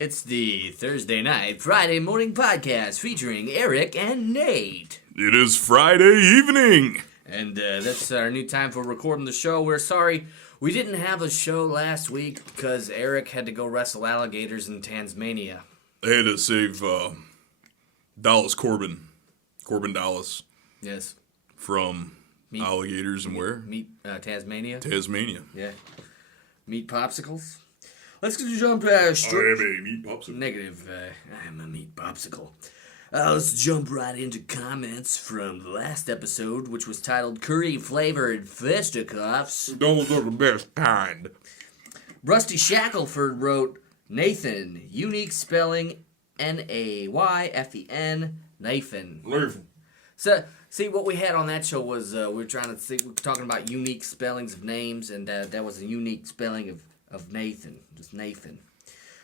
It's the Thursday night, Friday morning podcast featuring Erik and Nate. It is Friday evening. And that's our new time for recording the show. We're sorry we didn't have a show last week because Erik had to go wrestle alligators in Tasmania. I had to save Dallas Corbin Dallas. Yes. From alligators and where? Tasmania. Tasmania. Yeah. Meat popsicles. Let's jump straight. I am a meat popsicle. Negative. I'm a meat popsicle. Let's jump right into comments from the last episode, which was titled Curry-Flavored Fisticuffs. Those are the best kind. Rusty Shackelford wrote, Nathan, unique spelling, N-A-Y-F-E-N, Nathan. So, see, what we had on that show was, we were talking about unique spellings of names, and that was a unique spelling of Nathan, just Nathan.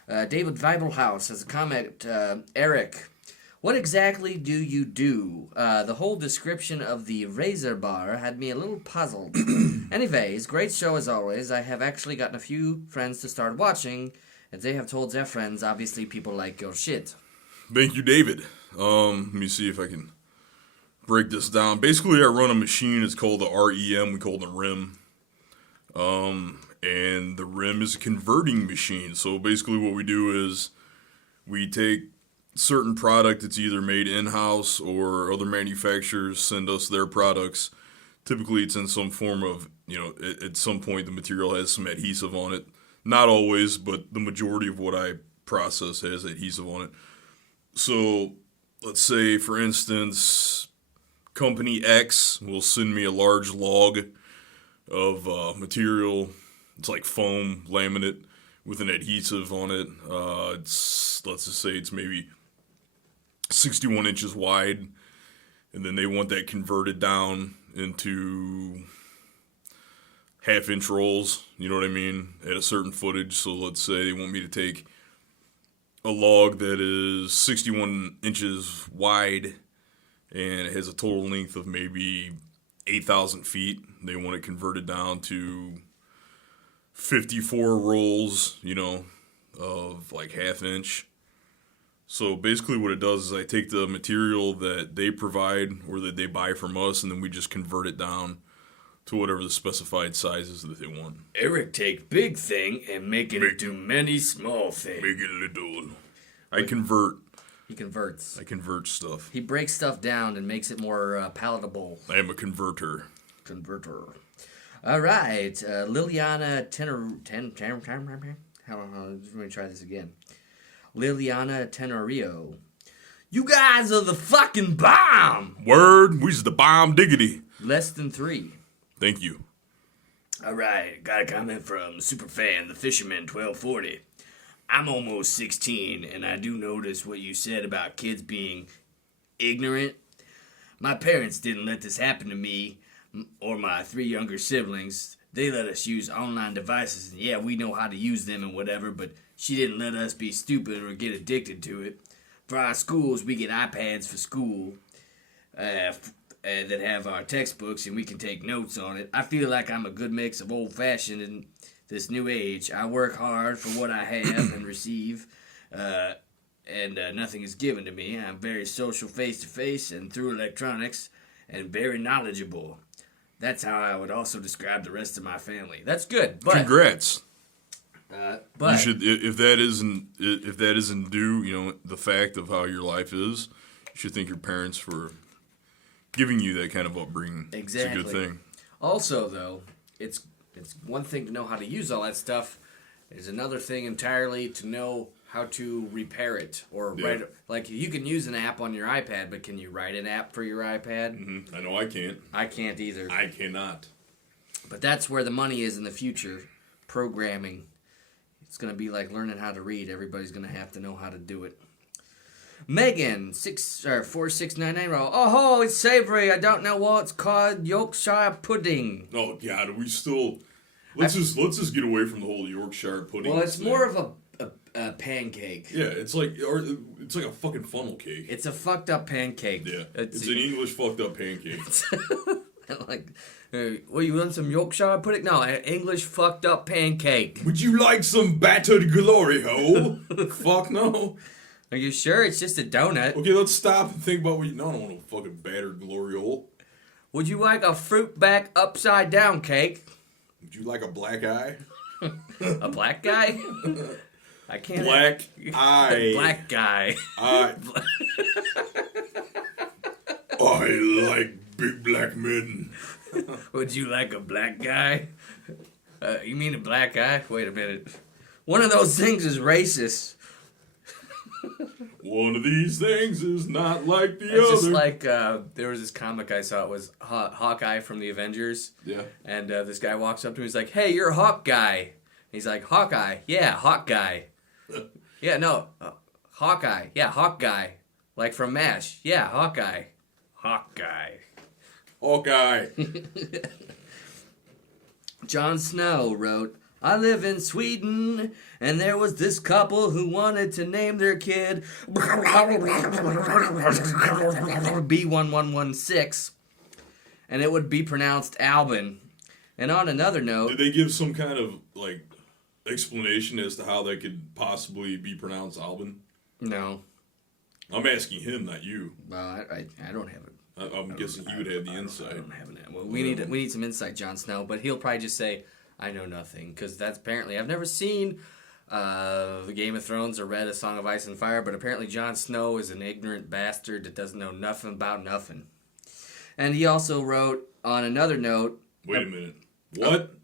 David Weibelhaus has a comment, Erik, what exactly do you do? The whole description of the razor bar had me a little puzzled. Anyways, great show as always. I have actually gotten a few friends to start watching, as they have told their friends, obviously people like your shit. Thank you, David. Let me see if I can break this down. Basically, I run a machine. It's called the REM. We call it a RIM. And the RIM is a converting machine. So basically what we do is we take certain product that's either made in-house or other manufacturers send us their products. Typically it's in some form of, at some point the material has some adhesive on it. Not always, but the majority of what I process has adhesive on it. So let's say, for instance, Company X will send me a large log of material. It's like foam laminate with an adhesive on it. Let's just say it's maybe 61 inches wide, and then they want that converted down into half-inch rolls, you know what I mean, at a certain footage. So let's say they want me to take a log that is 61 inches wide, and it has a total length of maybe 8,000 feet. They want it converted down to 54 rolls, of like half-inch. So basically what it does is I take the material that they provide or that they buy from us, and then we just convert it down to whatever the specified sizes that they want. Erik take big thing and make it into many small things. Make it little. I convert. He converts. I convert stuff. He breaks stuff down and makes it more palatable. I am a converter. All right, Liliana let me try this again. Liliana Tenorio. You guys are the fucking bomb! Word, we's the bomb diggity. Less than 3. Thank you. All right, got a comment from Superfan, the Fisherman 1240. I'm almost 16, and I do notice what you said about kids being ignorant. My parents didn't let this happen to me or my 3 younger siblings. They let us use online devices, and yeah, we know how to use them and whatever, but she didn't let us be stupid or get addicted to it. For our schools, we get iPads for school that have our textbooks, and we can take notes on it. I feel like I'm a good mix of old-fashioned and this new age. I work hard for what I have and receive, and nothing is given to me. I'm very social face-to-face and through electronics, and very knowledgeable. That's how I would also describe the rest of my family. That's good. But congrats. But you should, if that isn't due, the fact of how your life is, you should thank your parents for giving you that kind of upbringing. Exactly. It's a good thing. Also, though, it's one thing to know how to use all that stuff. It's another thing entirely to know how to repair it or write it. Like, you can use an app on your iPad, but can you write an app for your iPad? Mm-hmm. I know I can't. I can't either. I cannot. But that's where the money is in the future. Programming. It's going to be like learning how to read. Everybody's going to have to know how to do it. Megan, 4699. Oh, it's savory. I don't know what it's called. Yorkshire pudding. Oh, God. Are we still... Let's just get away from the whole Yorkshire pudding. Well, it's thing. More of a pancake. Yeah, it's like a fucking funnel cake. It's a fucked up pancake. Yeah, it's an English fucked up pancake. Like, well, you want some Yorkshire pudding? No, English fucked up pancake. Would you like some battered glory hole? Fuck no. Are you sure it's just a donut? Okay, let's stop and think about what you... No, I don't want a fucking battered glory hole. Would you like a fruit back upside down cake? Would you like a black eye? A black guy? I can't... Black eye. Black guy. I like big black men. Would you like a black guy? You mean a black guy? Wait a minute. One of those things is racist. One of these things is not like the It's other. just like, there was this comic I saw, it was Hawkeye from the Avengers. Yeah. And this guy walks up to him, he's like, hey, you're a Hawk guy. And he's like, Hawkeye? Yeah, Hawk guy. Yeah, no, Hawkeye. Yeah, Hawk guy. Like from MASH. Yeah, Hawkeye. Hawkeye. Hawkeye. Jon Snow wrote, I live in Sweden, and there was this couple who wanted to name their kid B1116, and it would be pronounced Albin. And on another note... Did they give some kind of, like, explanation as to how that could possibly be pronounced Albin? No. I'm asking him, not you. Well, I don't have it. I'm guessing he would have the insight. I don't have it. Well, we need some insight, Jon Snow, but he'll probably just say, I know nothing, because that's apparently... I've never seen the Game of Thrones or read A Song of Ice and Fire, but apparently Jon Snow is an ignorant bastard that doesn't know nothing about nothing. And he also wrote, on another note... Wait a minute. What?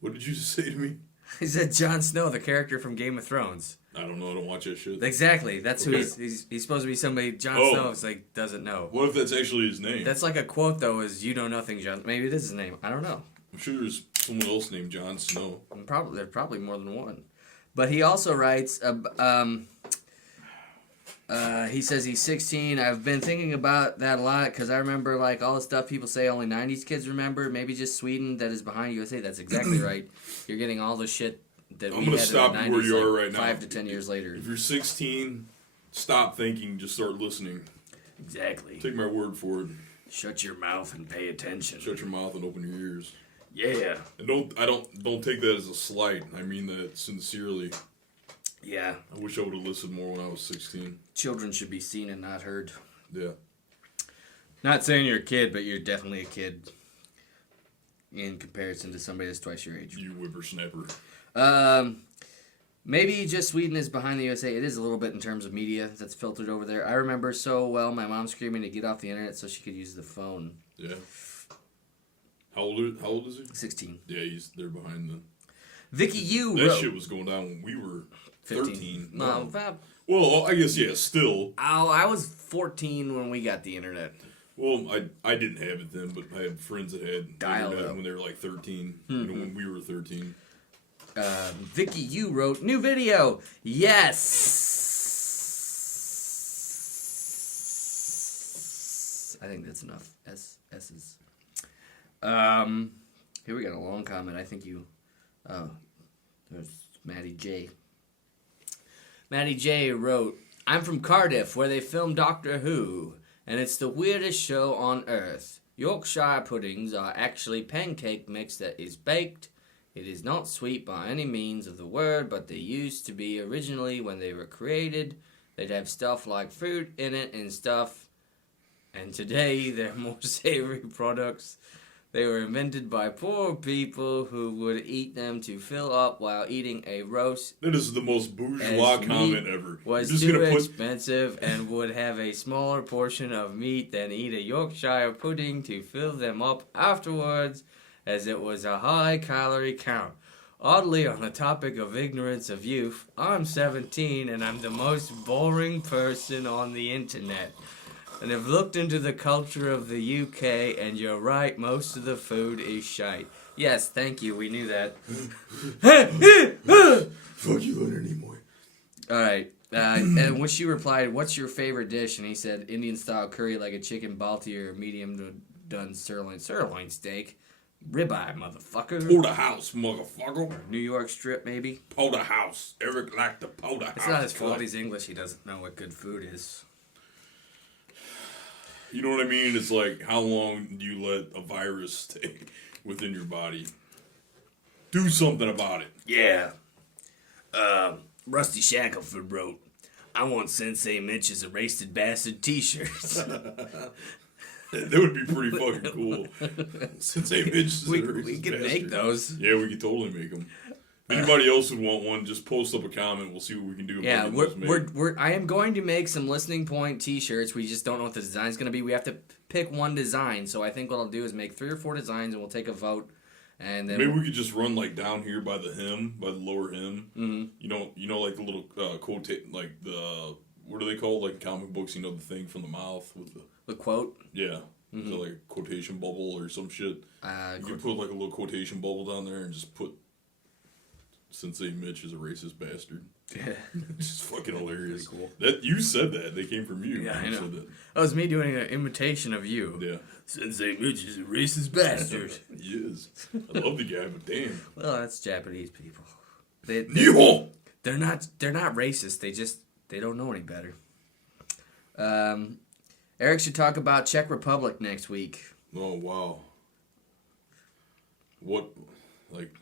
What did you say to me? He said Jon Snow, the character from Game of Thrones. I don't know. I don't watch that shit. Exactly. That's Okay. who he's supposed to be somebody Jon Snow is like doesn't know. What if that's actually his name? That's like a quote though, is you know nothing, Jon. Maybe it is his name. I don't know. I'm sure there's someone else named Jon Snow. There's probably more than one. But he also writes, he says he's 16. I've been thinking about that a lot because I remember like all the stuff people say only 90s kids remember. Maybe just Sweden that is behind USA. That's exactly right. You're getting all the shit that I'm we gonna had stop in the you 90s, where you like are right now. 5 to 10 years later. If you're 16, stop thinking. Just start listening. Exactly. Take my word for it. Shut your mouth and pay attention. Shut your mouth and open your ears. Yeah. And don't take that as a slight. I mean that sincerely. Yeah. I wish I would have listened more when I was 16. Children should be seen and not heard. Yeah. Not saying you're a kid, but you're definitely a kid in comparison to somebody that's twice your age. You whippersnapper. Maybe just Sweden is behind the USA. It is a little bit in terms of media that's filtered over there. I remember so well my mom screaming to get off the internet so she could use the phone. Yeah. How old is he? 16. Yeah, they're behind the... Vicky, you That wrote... shit was going down when we were 13. No, Well, I guess, yeah, still. I was 14 when we got the internet. Well, I didn't have it then, but I had friends that had Dial-up. internet when they were like 13. You know, when we were 13. Vicky, you wrote new video. Yes. I think that's enough. S's. Here we got a long comment. I think you. Oh, there's Maddie J. Maddie J wrote, "I'm from Cardiff, where they film Doctor Who, and it's the weirdest show on earth. Yorkshire puddings are actually pancake mix that is baked. It is not sweet by any means of the word, but they used to be originally when they were created. They'd have stuff like fruit in it and stuff, and today they're more savory products. They were invented by poor people who would eat them to fill up while eating a roast. That is the most bourgeois As comment meat ever. Was You're just too gonna put... expensive and would have a smaller portion of meat than eat a Yorkshire pudding to fill them up afterwards, as it was a high calorie count. Oddly, on the topic of ignorance of youth, I'm 17 and I'm the most boring person on the internet. And have looked into the culture of the UK, and you're right, most of the food is shite." Yes, thank you, we knew that. Fuck you, Leonard Nimoy. Alright, and when she replied, "What's your favorite dish?" And he said, "Indian style curry, like a chicken balti or medium done sirloin steak. Ribeye, motherfucker. Porterhouse, motherfucker. New York strip, maybe." Porterhouse. Eric liked the porterhouse. It's not his fault, he's English, he doesn't know what good food is. You know what I mean? It's like, how long do you let a virus stay within your body? Do something about it. Yeah. Rusty Shackelford wrote, I want Sensei Mitch's Erased Bastard t-shirts. That would be pretty fucking cool. Sensei Mitch. we can make those. Yeah, we could totally make them. If anybody else would want one, just post up a comment. We'll see what we can do. Yeah, I am going to make some Listening Point t-shirts. We just don't know what the design's going to be. We have to pick one design. So I think what I'll do is make 3 or 4 designs, and we'll take a vote. And then maybe we could just run like down here by the hem, by the lower hem. Mm-hmm. You know, like the little quote, like the what are they called? Like comic books. You know, the thing from the mouth with the quote. Yeah, mm-hmm. Like a quotation bubble or some shit. You could put like a little quotation bubble down there and just put Sensei Mitch is a racist bastard. Yeah, it's just fucking hilarious. Cool. That you said that they came from you. Yeah, I know. Said that. That was me doing an imitation of you. Yeah. Sensei Mitch is a racist bastard. He is. I love the guy, but damn. Well, that's Japanese people. They're not racist. They don't know any better. Erik should talk about Czech Republic next week. Oh wow. What, like,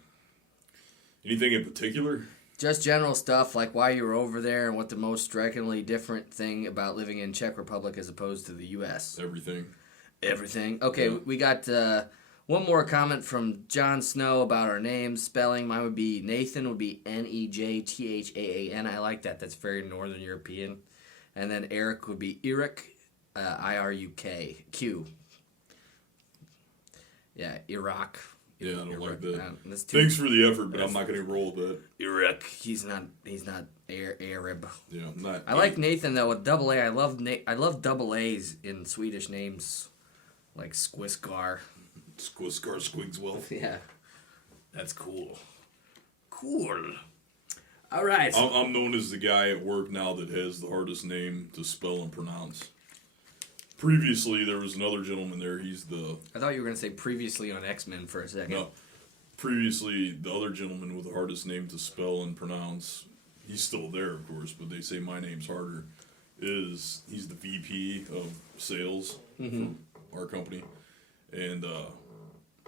anything in particular? Just general stuff, like why you were over there and what the most strikingly different thing about living in Czech Republic as opposed to the U.S. Everything. Okay, yeah. We got one more comment from John Snow about our names, spelling. Mine would be Nathan, would be Nejthaan. I like that. That's very Northern European. And then Erik would be Erik, Iruk, Q. Yeah, Iraq. Yeah, I don't like that. Thanks for the effort, but I'm not going to roll with that. Erik, he's not Arab. Yeah, I'm not. I like Nathan though with double A. I love double A's in Swedish names, like Squisgar. Squisgar Squigswell. Yeah, that's cool. Cool. All right. I'm known as the guy at work now that has the hardest name to spell and pronounce. Previously, there was another gentleman there. I thought you were going to say previously on X-Men for a second. No. Previously, the other gentleman with the hardest name to spell and pronounce, he's still there, of course, but they say my name's harder, he's the VP of sales for our company. And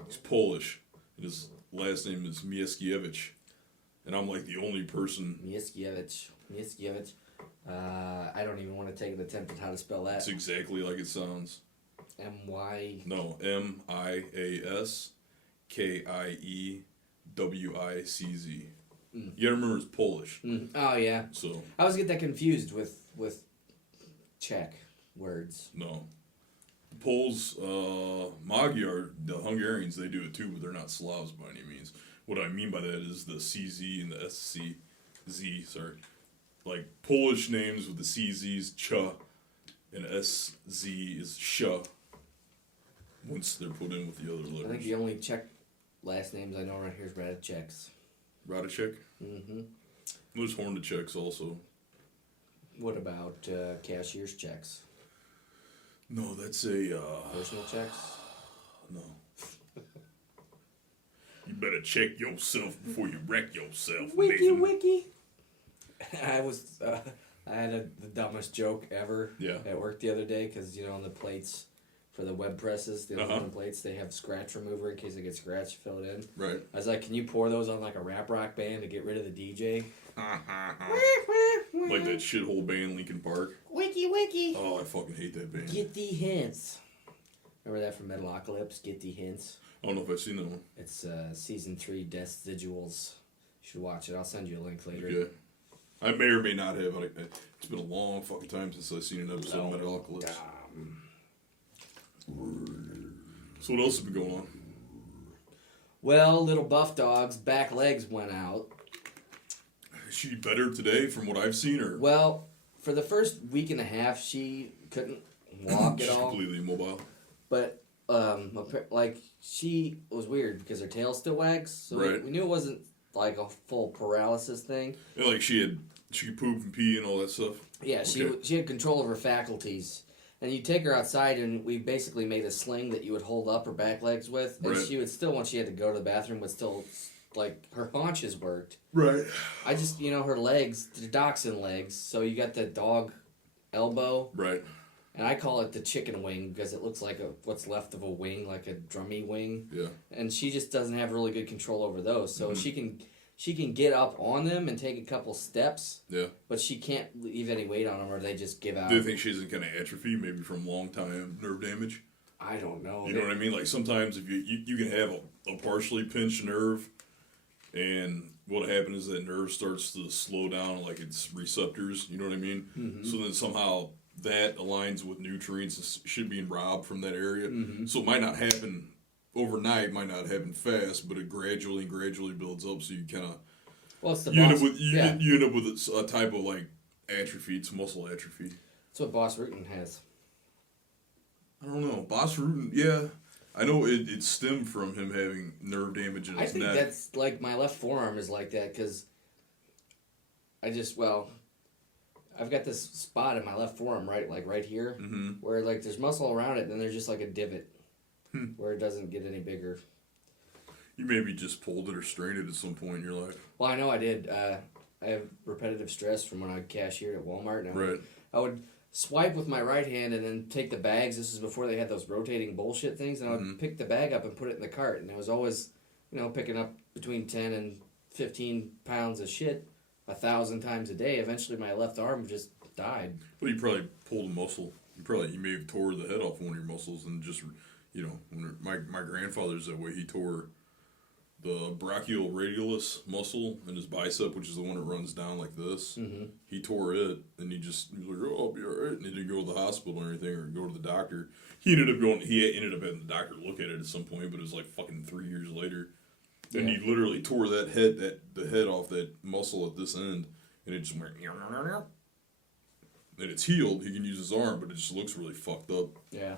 he's Polish. And his last name is Mieskiewicz. And I'm like the only person... Mieskiewicz. I don't even want to take an attempt at how to spell that. It's exactly like it sounds. M-Y... No, M-I-A-S-K-I-E-W-I-C-Z. You gotta remember it's Polish. Oh, yeah. So I always get that confused with Czech words. No. Poles, Magyar, the Hungarians, they do it too, but they're not Slavs by any means. What I mean by that is the CZ and the SCZ, sorry. Like Polish names with the CZ's Ch and SZ is Sh once they're put in with the other letters. I think the only Czech last names I know around here is Radiceks. Radicek? Mm-hmm. There's Hornaceks also. What about cashier's checks? No, that's a... Personal checks? No. You better check yourself before you wreck yourself. Wiki. I had the dumbest joke ever at work the other day because, on the plates for the web presses, the aluminum plates, they have scratch remover in case they get scratched, fill it in. Right. I was like, can you pour those on like a rap rock band to get rid of the DJ? Like that shithole band Linkin Park. Wiki. Oh, I fucking hate that band. Get the hints. Remember that from Metalocalypse? Get the hints. I don't know if I've seen that one. It's season 3 Deciduals. You should watch it. I'll send you a link later. Okay. I may or may not have. It's been a long fucking time since I've seen an episode of Metalocalypse. So what else has been going on? Well, little buff dog's back legs went out. Is she better today from what I've seen, or? Well, for the first week and a half, she couldn't walk at all. Completely immobile. But she was weird because her tail still wags, so we knew it wasn't like a full paralysis thing. Yeah, like she could poop and pee and all that stuff. Yeah, she had control of her faculties. And you take her outside, and we basically made a sling that you would hold up her back legs with, and she would still, when she had to go to the bathroom, would still, like, her haunches worked. Right. I just, her legs, the dachshund legs, so you got the dog elbow. Right. And I call it the chicken wing because it looks like what's left of a wing, like a drummy wing. Yeah. And she just doesn't have really good control over those. So she can get up on them and take a couple steps. Yeah. But she can't leave any weight on them or they just give out. Do you think she's going to atrophy maybe from long time nerve damage? I don't know. You know what I mean? Like sometimes if you can have a partially pinched nerve, and what happens is that nerve starts to slow down like its receptors. You know what I mean? Mm-hmm. So then somehow that aligns with nutrients that should be robbed from that area. Mm-hmm. So it might not happen overnight, might not happen fast, but it gradually builds up. So you kind of you end up with a type of like atrophy. It's muscle atrophy. That's what Boss Rutan has. I don't know. Boss Rutan, yeah. I know it stemmed from him having nerve damage in his neck. I think that's like my left forearm is like that because I've got this spot in my left forearm, right here, where like there's muscle around it, and then there's just like a divot where it doesn't get any bigger. You maybe just pulled it or strained it at some point in your life. Well, I know I did. I have repetitive stress from when I cashiered at Walmart. And I would swipe with my right hand and then take the bags. This is before they had those rotating bullshit things, and I would pick the bag up and put it in the cart, and it was always, picking up between 10 and 15 pounds of shit 1,000 times a day. Eventually, my left arm just died. Well, you probably pulled a muscle. You may have tore the head off one of your muscles, and just, when my grandfather's that way, he tore the brachioradialis muscle in his bicep, which is the one that runs down like this. Mm-hmm. He tore it, and he was like, "Oh, I'll be all right." And he didn't go to the hospital or anything, or go to the having the doctor look at it at some point, but it was like fucking 3 years later. And he literally tore the head off that muscle at this end, and it just went. And it's healed. He can use his arm, but it just looks really fucked up. Yeah.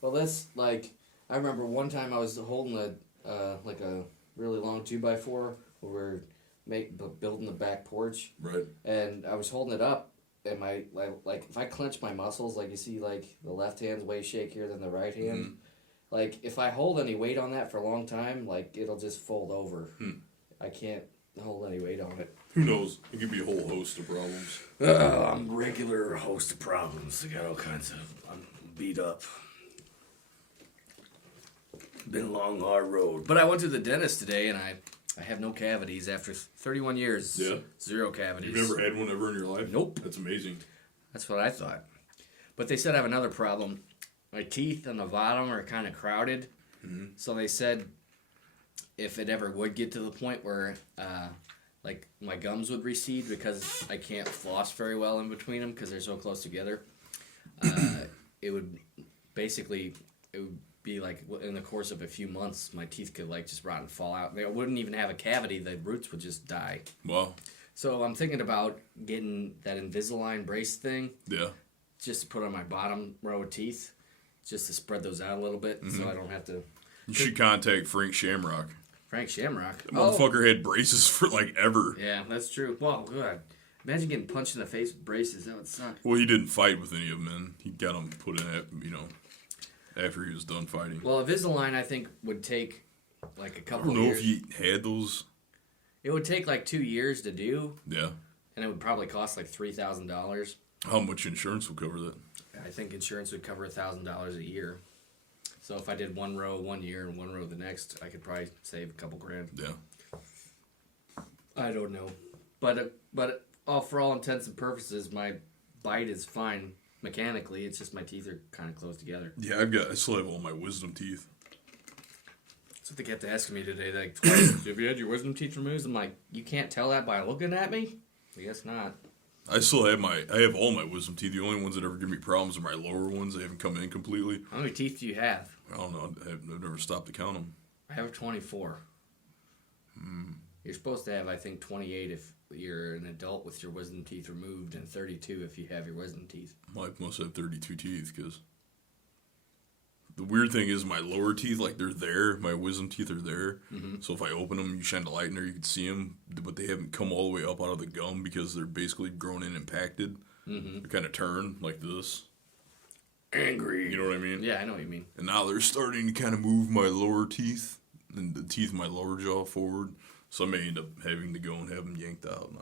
Well, that's like, I remember one time I was holding a really long 2x4 where we're building the back porch. Right. And I was holding it up, and my if I clench my muscles, like you see, like the left hand's way shakier than the right hand. Mm-hmm. Like if I hold any weight on that for a long time, like it'll just fold over. I can't hold any weight on it. Who knows? It could be a whole host of problems. I'm a regular host of problems. I got all kinds of. I'm beat up. Been a long, hard road. But I went to the dentist today, and I have no cavities after 31 years. Yeah? 0 cavities. You've never had one ever in your life? Nope. That's amazing. That's what I thought. But they said I have another problem. My teeth on the bottom are kind of crowded. Mm-hmm. So they said if it ever would get to the point where my gums would recede because I can't floss very well in between them because they're so close together, it would be like in the course of a few months, my teeth could like just rot and fall out. They wouldn't even have a cavity. The roots would just die. Wow. So I'm thinking about getting that Invisalign brace thing. Yeah. Just to put on my bottom row of teeth, just to spread those out a little bit, so I don't have to. You should contact Frank Shamrock. Frank Shamrock. That motherfucker had braces for like ever. Yeah, that's true. Well, good. Imagine getting punched in the face with braces. That would suck. Well, he didn't fight with any of them, man. He got them put in it, after he was done fighting. Well, Invisalign, I think, would take like a couple years. I don't know if he had those. It would take like 2 years to do. Yeah. And it would probably cost like $3,000. How much insurance would cover that? I think insurance would cover $1,000 a year. So if I did one row 1 year and one row the next, I could probably save a couple grand. Yeah. I don't know. But for all intents and purposes, my bite is fine mechanically. It's just my teeth are kind of close together. Yeah, I still have all my wisdom teeth. That's what they kept asking me today. Like, twice, have you had your wisdom teeth removed? I'm like, you can't tell that by looking at me? I guess not. I have all my wisdom teeth. The only ones that ever give me problems are my lower ones. They haven't come in completely. How many teeth do you have? I don't know. I've never stopped to count them. I have 24. You're supposed to have, I think, 28 if you're an adult with your wisdom teeth removed, and 32 if you have your wisdom teeth. I must have 32 teeth, because the weird thing is my lower teeth, like, they're there. My wisdom teeth are there. Mm-hmm. So if I open them, you shine the light in there, you can see them. But they haven't come all the way up out of the gum because they're basically grown in and impacted. Mm-hmm. They kind of turn like this. Angry. You know what I mean? Yeah, I know what you mean. And now they're starting to kind of move my lower teeth and the teeth in my lower jaw forward. So I may end up having to go and have them yanked out.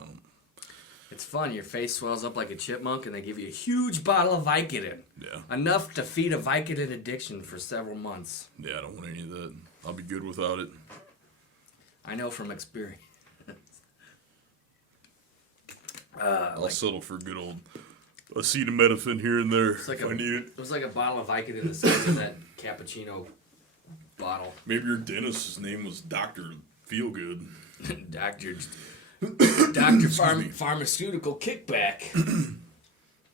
It's fun. Your face swells up like a chipmunk, and they give you a huge bottle of Vicodin. Yeah. Enough to feed a Vicodin addiction for several months. Yeah, I don't want any of that. I'll be good without it. I know from experience. I'll settle for good old acetaminophen here and there if I need it. It was like a bottle of Vicodin the size of that cappuccino bottle. Maybe your dentist's name was Dr. Feelgood. Doctor Pharmaceutical Kickback.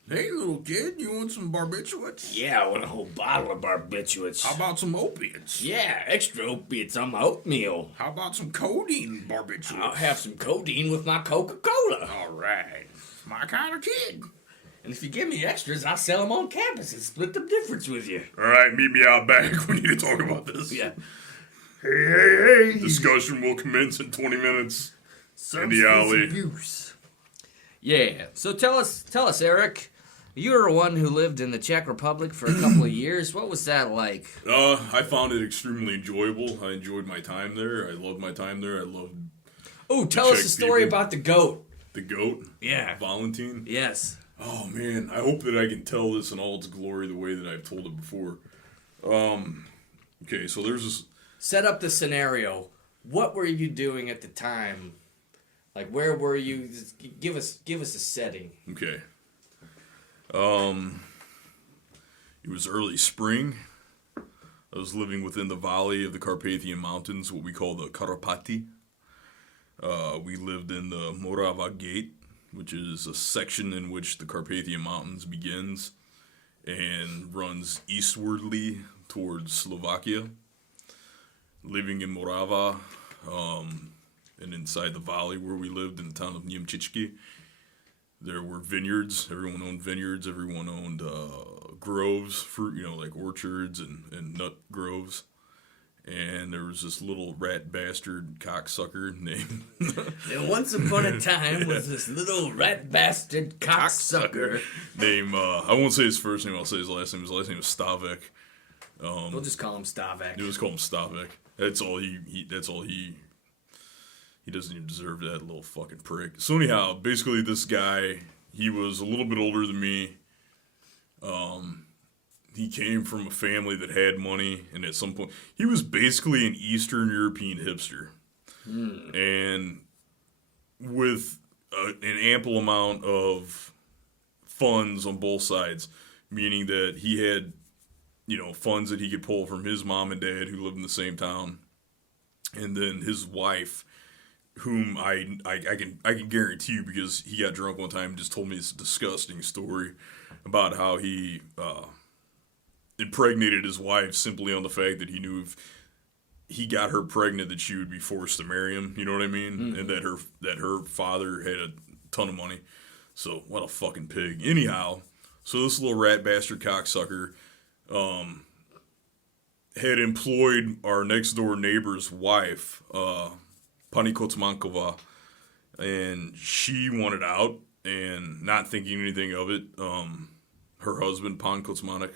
Hey, little kid, you want some barbiturates? Yeah, I want a whole bottle of barbiturates. How about some opiates? Yeah, extra opiates on my oatmeal. How about some codeine barbiturates? I'll have some codeine with my Coca-Cola. All right. My kind of kid. And if you give me extras, I'll sell them on campus and split the difference with you. All right, meet me out back. We need to talk about this. Yeah. Hey. Discussion will commence in 20 minutes. In the alley. Abuse. Yeah. So tell us, Erik. You were one who lived in the Czech Republic for a couple of years. What was that like? I found it extremely enjoyable. I enjoyed my time there. I loved my time there. I loved. Oh, tell us Czech a story people. about the goat. The goat? Yeah. Valentine? Yes. Oh, man. I hope that I can tell this in all its glory the way that I've told it before. Okay, so there's this... Set up the scenario. What were you doing at the time? Like, where were you? Give us a setting. Okay. It was early spring. I was living within the valley of the Carpathian Mountains, what we call the Karpaty. We lived in the Morava Gate, which is a section in which the Carpathian Mountains begins and runs eastwardly towards Slovakia. Living in Morava, and inside the valley where we lived in the town of Niemczycki, there were vineyards. Everyone owned vineyards. Everyone owned groves, fruit, like orchards and nut groves. And there was this little rat bastard cocksucker named... And once upon a time was this little rat bastard cocksucker. Named, I won't say his first name, I'll say his last name. His last name was Stavek. We'll just call him Stavek. It was called him Stavek. That's all he doesn't even deserve that, little fucking prick. So anyhow, basically this guy, he was a little bit older than me. He came from a family that had money, and at some point, he was basically an Eastern European hipster. And with an ample amount of funds on both sides, meaning that he had, funds that he could pull from his mom and dad who lived in the same town, and then his wife, whom I can guarantee you, because he got drunk one time and just told me this disgusting story about how he impregnated his wife simply on the fact that he knew if he got her pregnant that she would be forced to marry him. You know what I mean? Mm-hmm. And that her father had a ton of money. So what a fucking pig. Anyhow, so this little rat bastard cocksucker had employed our next door neighbor's wife, Pani Kotsmankova, and she wanted out, and not thinking anything of it, her husband, Pan Kotsmanek,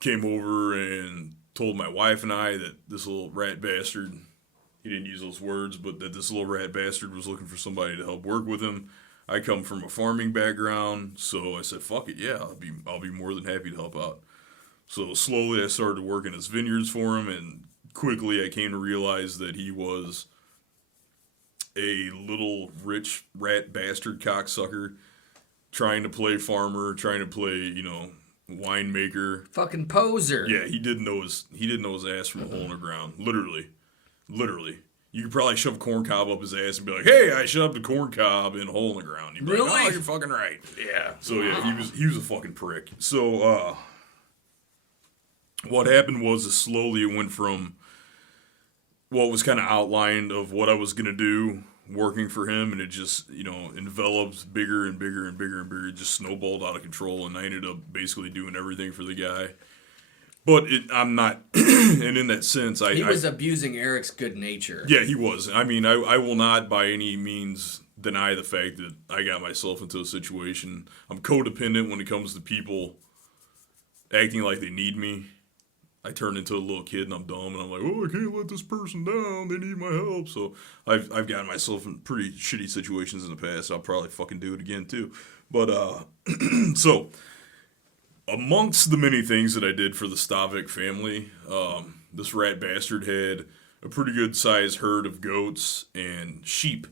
came over and told my wife and I that this little rat bastard, he didn't use those words, but that this little rat bastard was looking for somebody to help work with him. I come from a farming background, so I said, fuck it, yeah, I'll be more than happy to help out. So slowly I started working his vineyards for him, and quickly I came to realize that he was a little rich rat bastard cocksucker trying to play farmer, trying to play, winemaker. Fucking poser. Yeah, he didn't know his ass from a hole in the ground. Literally. You could probably shove a corn cob up his ass and be like, "Hey, I shoved a corn cob in a hole in the ground." You'd be really? Like, "Oh, you're fucking right." Yeah. So yeah, he was a fucking prick. So what happened was slowly it went from what was kind of outlined of what I was gonna do working for him, and it just, enveloped bigger and bigger and bigger and bigger. It just snowballed out of control, and I ended up basically doing everything for the guy. But I'm not, and in that sense, he was abusing Erik's good nature. Yeah, he was. I mean, I will not by any means deny the fact that I got myself into a situation. I'm codependent when it comes to people acting like they need me. I turn into a little kid and I'm dumb and I'm like, oh, I can't let this person down. They need my help. So I've gotten myself in pretty shitty situations in the past. I'll probably fucking do it again too. But so amongst the many things that I did for the Stavik family, this rat bastard had a pretty good sized herd of goats and sheep.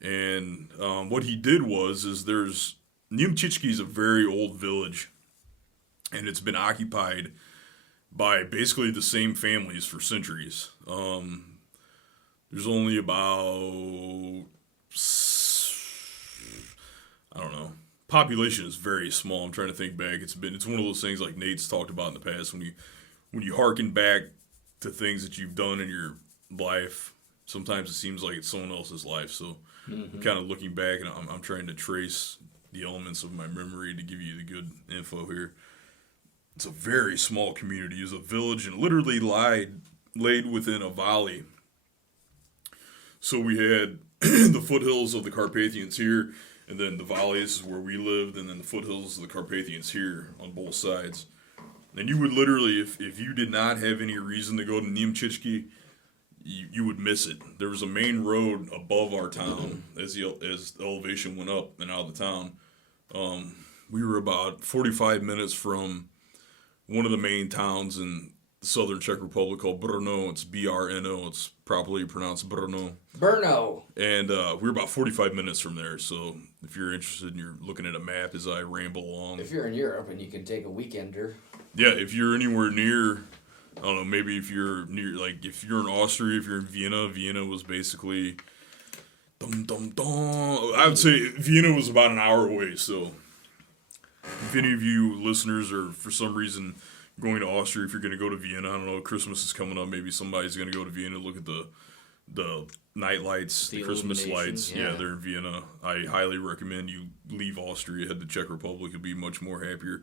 And what he did is there's Niemczycki is a very old village, and it's been occupied by basically the same families for centuries. There's only about, I don't know, population is very small. I'm trying to think back. It's one of those things like Nate's talked about in the past when you harken back to things that you've done in your life. Sometimes it seems like it's someone else's life. So I'm kind of looking back and I'm trying to trace the elements of my memory to give you the good info here. It's a very small community. It's a village and literally laid within a valley. So we had the foothills of the Carpathians here, and then the valleys is where we lived, and then the foothills of the Carpathians here on both sides. And you would literally, if you did not have any reason to go to Niemczycki, you would miss it. There was a main road above our town as the elevation went up and out of the town. We were about 45 minutes from one of the main towns in the southern Czech Republic called Brno. It's Brno. It's properly pronounced Brno. Brno. And we were about 45 minutes from there. So if you're interested and you're looking at a map as I ramble along. If you're in Europe and you can take a weekender. Yeah, if you're anywhere near, I don't know, maybe if you're near, like if you're in Austria, if you're in Vienna was basically, I would say Vienna was about an hour away. So if any of you listeners are for some reason going to Austria, if you're going to go to Vienna, I don't know, Christmas is coming up, maybe somebody's going to go to Vienna to look at the night lights, the Christmas lights. Yeah, they're in Vienna. I highly recommend you leave Austria, head to Czech Republic. You'll be much more happier.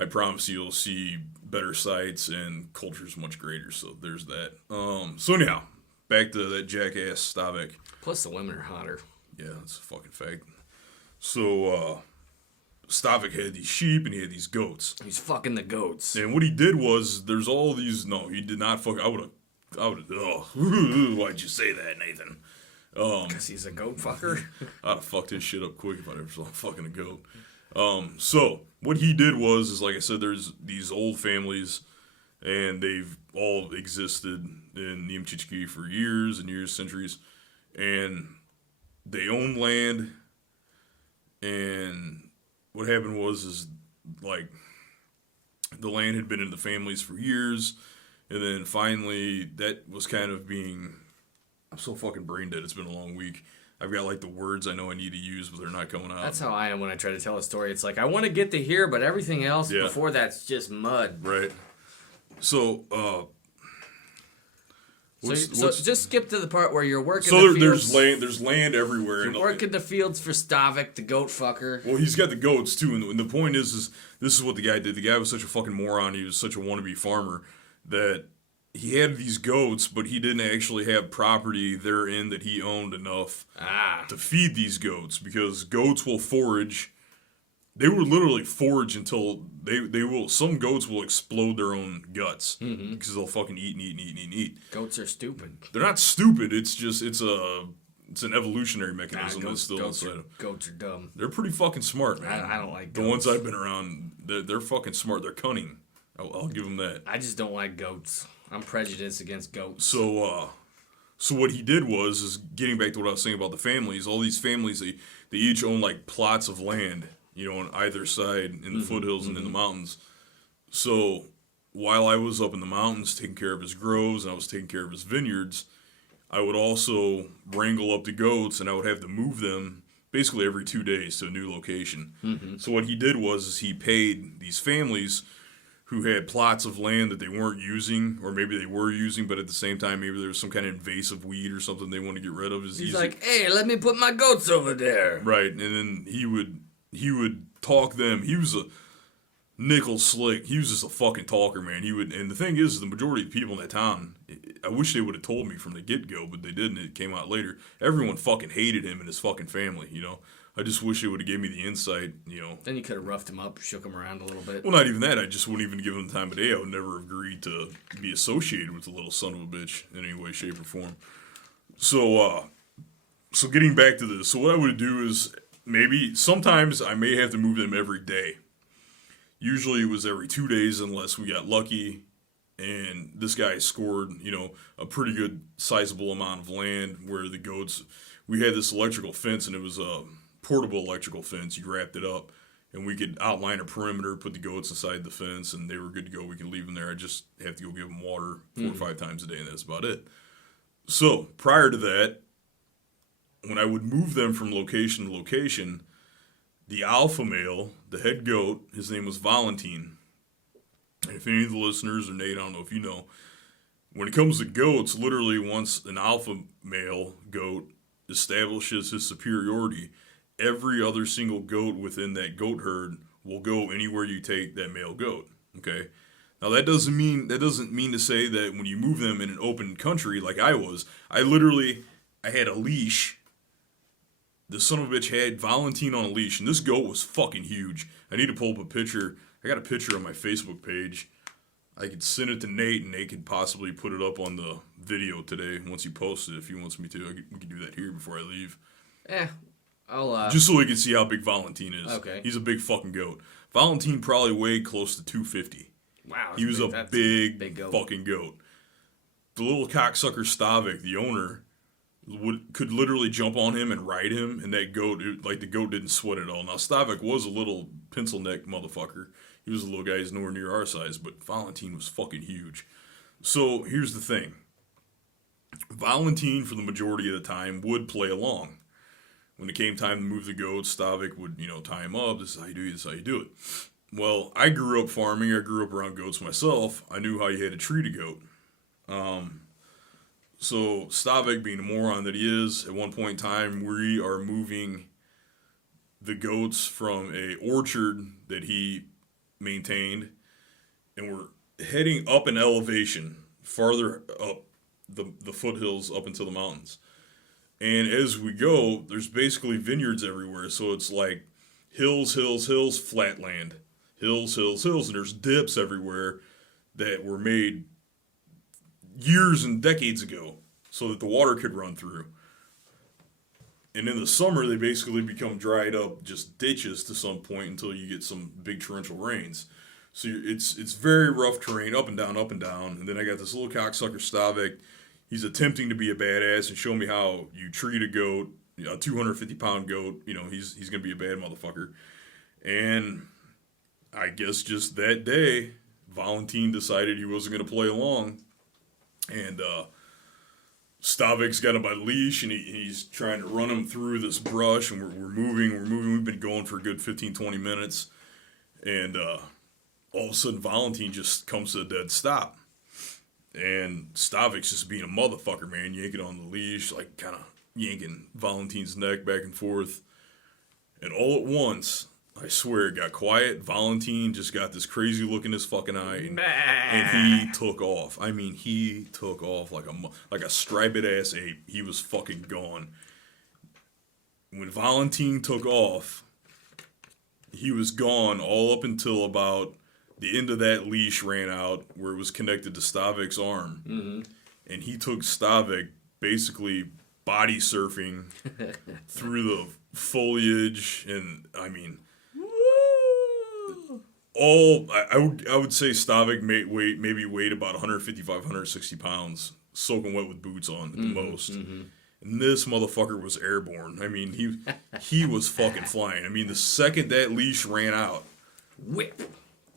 I promise you'll see better sights and culture's much greater. So there's that. So anyhow, back to that jackass Stavik. Plus the women are hotter. Yeah, that's a fucking fact. So Stavik had these sheep and he had these goats. He's fucking the goats. And what he did was, there's all these. No, he did not fuck. I would have. Why'd you say that, Nathan? Because he's a goat fucker. I'd have fucked his shit up quick if I ever saw him fucking a goat. So what he did is like I said, there's these old families, and they've all existed in Niemczycki for years and years, centuries, and they own land. And what happened is like the land had been in the families for years, and then finally that was kind of being. I'm so fucking brain dead. It's been a long week. I've got like the words I know I need to use, but they're not coming out. That's how I am when I try to tell a story. It's like I want to get to here, but everything else before that's just mud. Right. So, just skip to the part where you're working. So the there's fields. land. There's land everywhere. You're working the fields for Stavik, the goat fucker. Well, he's got the goats too, and the point is this is what the guy did. The guy was such a fucking moron. He was such a wannabe farmer that he had these goats, but he didn't actually have property therein that he owned enough to feed these goats, because goats will forage. They will literally forage until they will. Some goats will explode their own guts because they'll fucking eat and eat and eat and eat and eat. Goats are stupid. They're not stupid. It's just it's an evolutionary mechanism that's still inside them. Goats are dumb. They're pretty fucking smart, man. I don't like goats. The ones I've been around. They're fucking smart. They're cunning. I'll give them that. I just don't like goats. I'm prejudiced against goats. So what he did is getting back to what I was saying about the families. All these families, they each own like plots of land, on either side in the foothills and in the mountains. So while I was up in the mountains taking care of his groves and I was taking care of his vineyards, I would also wrangle up the goats and I would have to move them basically every 2 days to a new location. So what he did was he paid these families who had plots of land that they weren't using, or maybe they were using, but at the same time, maybe there was some kind of invasive weed or something they want to get rid of. He's like, hey, let me put my goats over there. Right, and then he would talk them. He was a nickel slick. He was just a fucking talker, man. And the thing is, the majority of the people in that town, I wish they would have told me from the get-go, but they didn't. It came out later. Everyone fucking hated him and his fucking family, I just wish it would have gave me the insight, you know. Then you could have roughed him up, shook him around a little bit. Well, not even that. I just wouldn't even give him the time of day. I would never agree to be associated with the little son of a bitch in any way, shape, or form. So getting back to this. So what I would do is maybe sometimes I may have to move them every day. Usually it was every 2 days unless we got lucky. And this guy scored, you know, a pretty good sizable amount of land where the goats, we had this electrical fence, and it was a portable electrical fence. You wrapped it up, and we could outline a perimeter, put the goats inside the fence, and they were good to go. We could leave them there. I just have to go give them water 4 or 5 times a day, and that's about it. So prior to that, when I would move them from location to location, the alpha male, the head goat, his name was Valentine. And if any of the listeners, or Nate, I don't know if you know, when it comes to goats, literally once an alpha male goat establishes his superiority, every other single goat within that goat herd will go anywhere you take that male goat. Okay? Now that doesn't mean to say that when you move them in an open country like I was, I had a leash. The son of a bitch had Valentine on a leash, and this goat was fucking huge. I need to pull up a picture. I got a picture on my Facebook page. I could send it to Nate, and Nate could possibly put it up on the video today once he posts it if he wants me to. We can do that here before I leave. I'll just so we can see how big Valentine is. Okay. He's a big fucking goat. Valentine probably weighed close to 250. Wow. He was a big goat. fucking goat. The little cocksucker Stavik, the owner, could literally jump on him and ride him, and that goat, the goat didn't sweat at all. Now, Stavik was a little pencil-neck motherfucker. He was a little guy, he's nowhere near our size, but Valentine was fucking huge. So, here's the thing. Valentine, for the majority of the time, would play along. When it came time to move the goats, Stavik would, tie him up. This is how you do it, this is how you do it. Well, I grew up farming. I grew up around goats myself. I knew how you had to treat a goat. So Stavik, being a moron that he is, at one point in time, we are moving the goats from a orchard that he maintained, and we're heading up an elevation, farther up the foothills up into the mountains. And as we go, there's basically vineyards everywhere, so it's like hills, hills, hills, flat land. Hills, hills, hills, and there's dips everywhere that were made years and decades ago so that the water could run through. And in the summer, they basically become dried up, just ditches to some point until you get some big torrential rains. So it's very rough terrain, up and down, up and down. And then I got this little cocksucker Stavik. He's attempting to be a badass and show me how you treat a goat, a 250-pound goat. He's going to be a bad motherfucker. And I guess just that day, Valentine decided he wasn't going to play along. And Stavik's got him by the leash, and he's trying to run him through this brush, and we're moving. We've been going for a good 15, 20 minutes. And all of a sudden, Valentine just comes to a dead stop. And Stavik's just being a motherfucker, man, yanking on the leash, like kind of yanking Valentine's neck back and forth. And all at once, I swear, it got quiet. Valentine just got this crazy look in his fucking eye, and he took off. I mean, he took off like a striped-ass ape. He was fucking gone. When Valentine took off, he was gone all up until about the end of that leash ran out where it was connected to Stavik's arm. Mm-hmm. And he took Stavik basically body surfing through the foliage, and I mean... I would say Stavik maybe weighed about 155, 160 pounds, soaking wet with boots on at the most. Mm-hmm. And this motherfucker was airborne. I mean, he was fucking flying. I mean, the second that leash ran out, whip,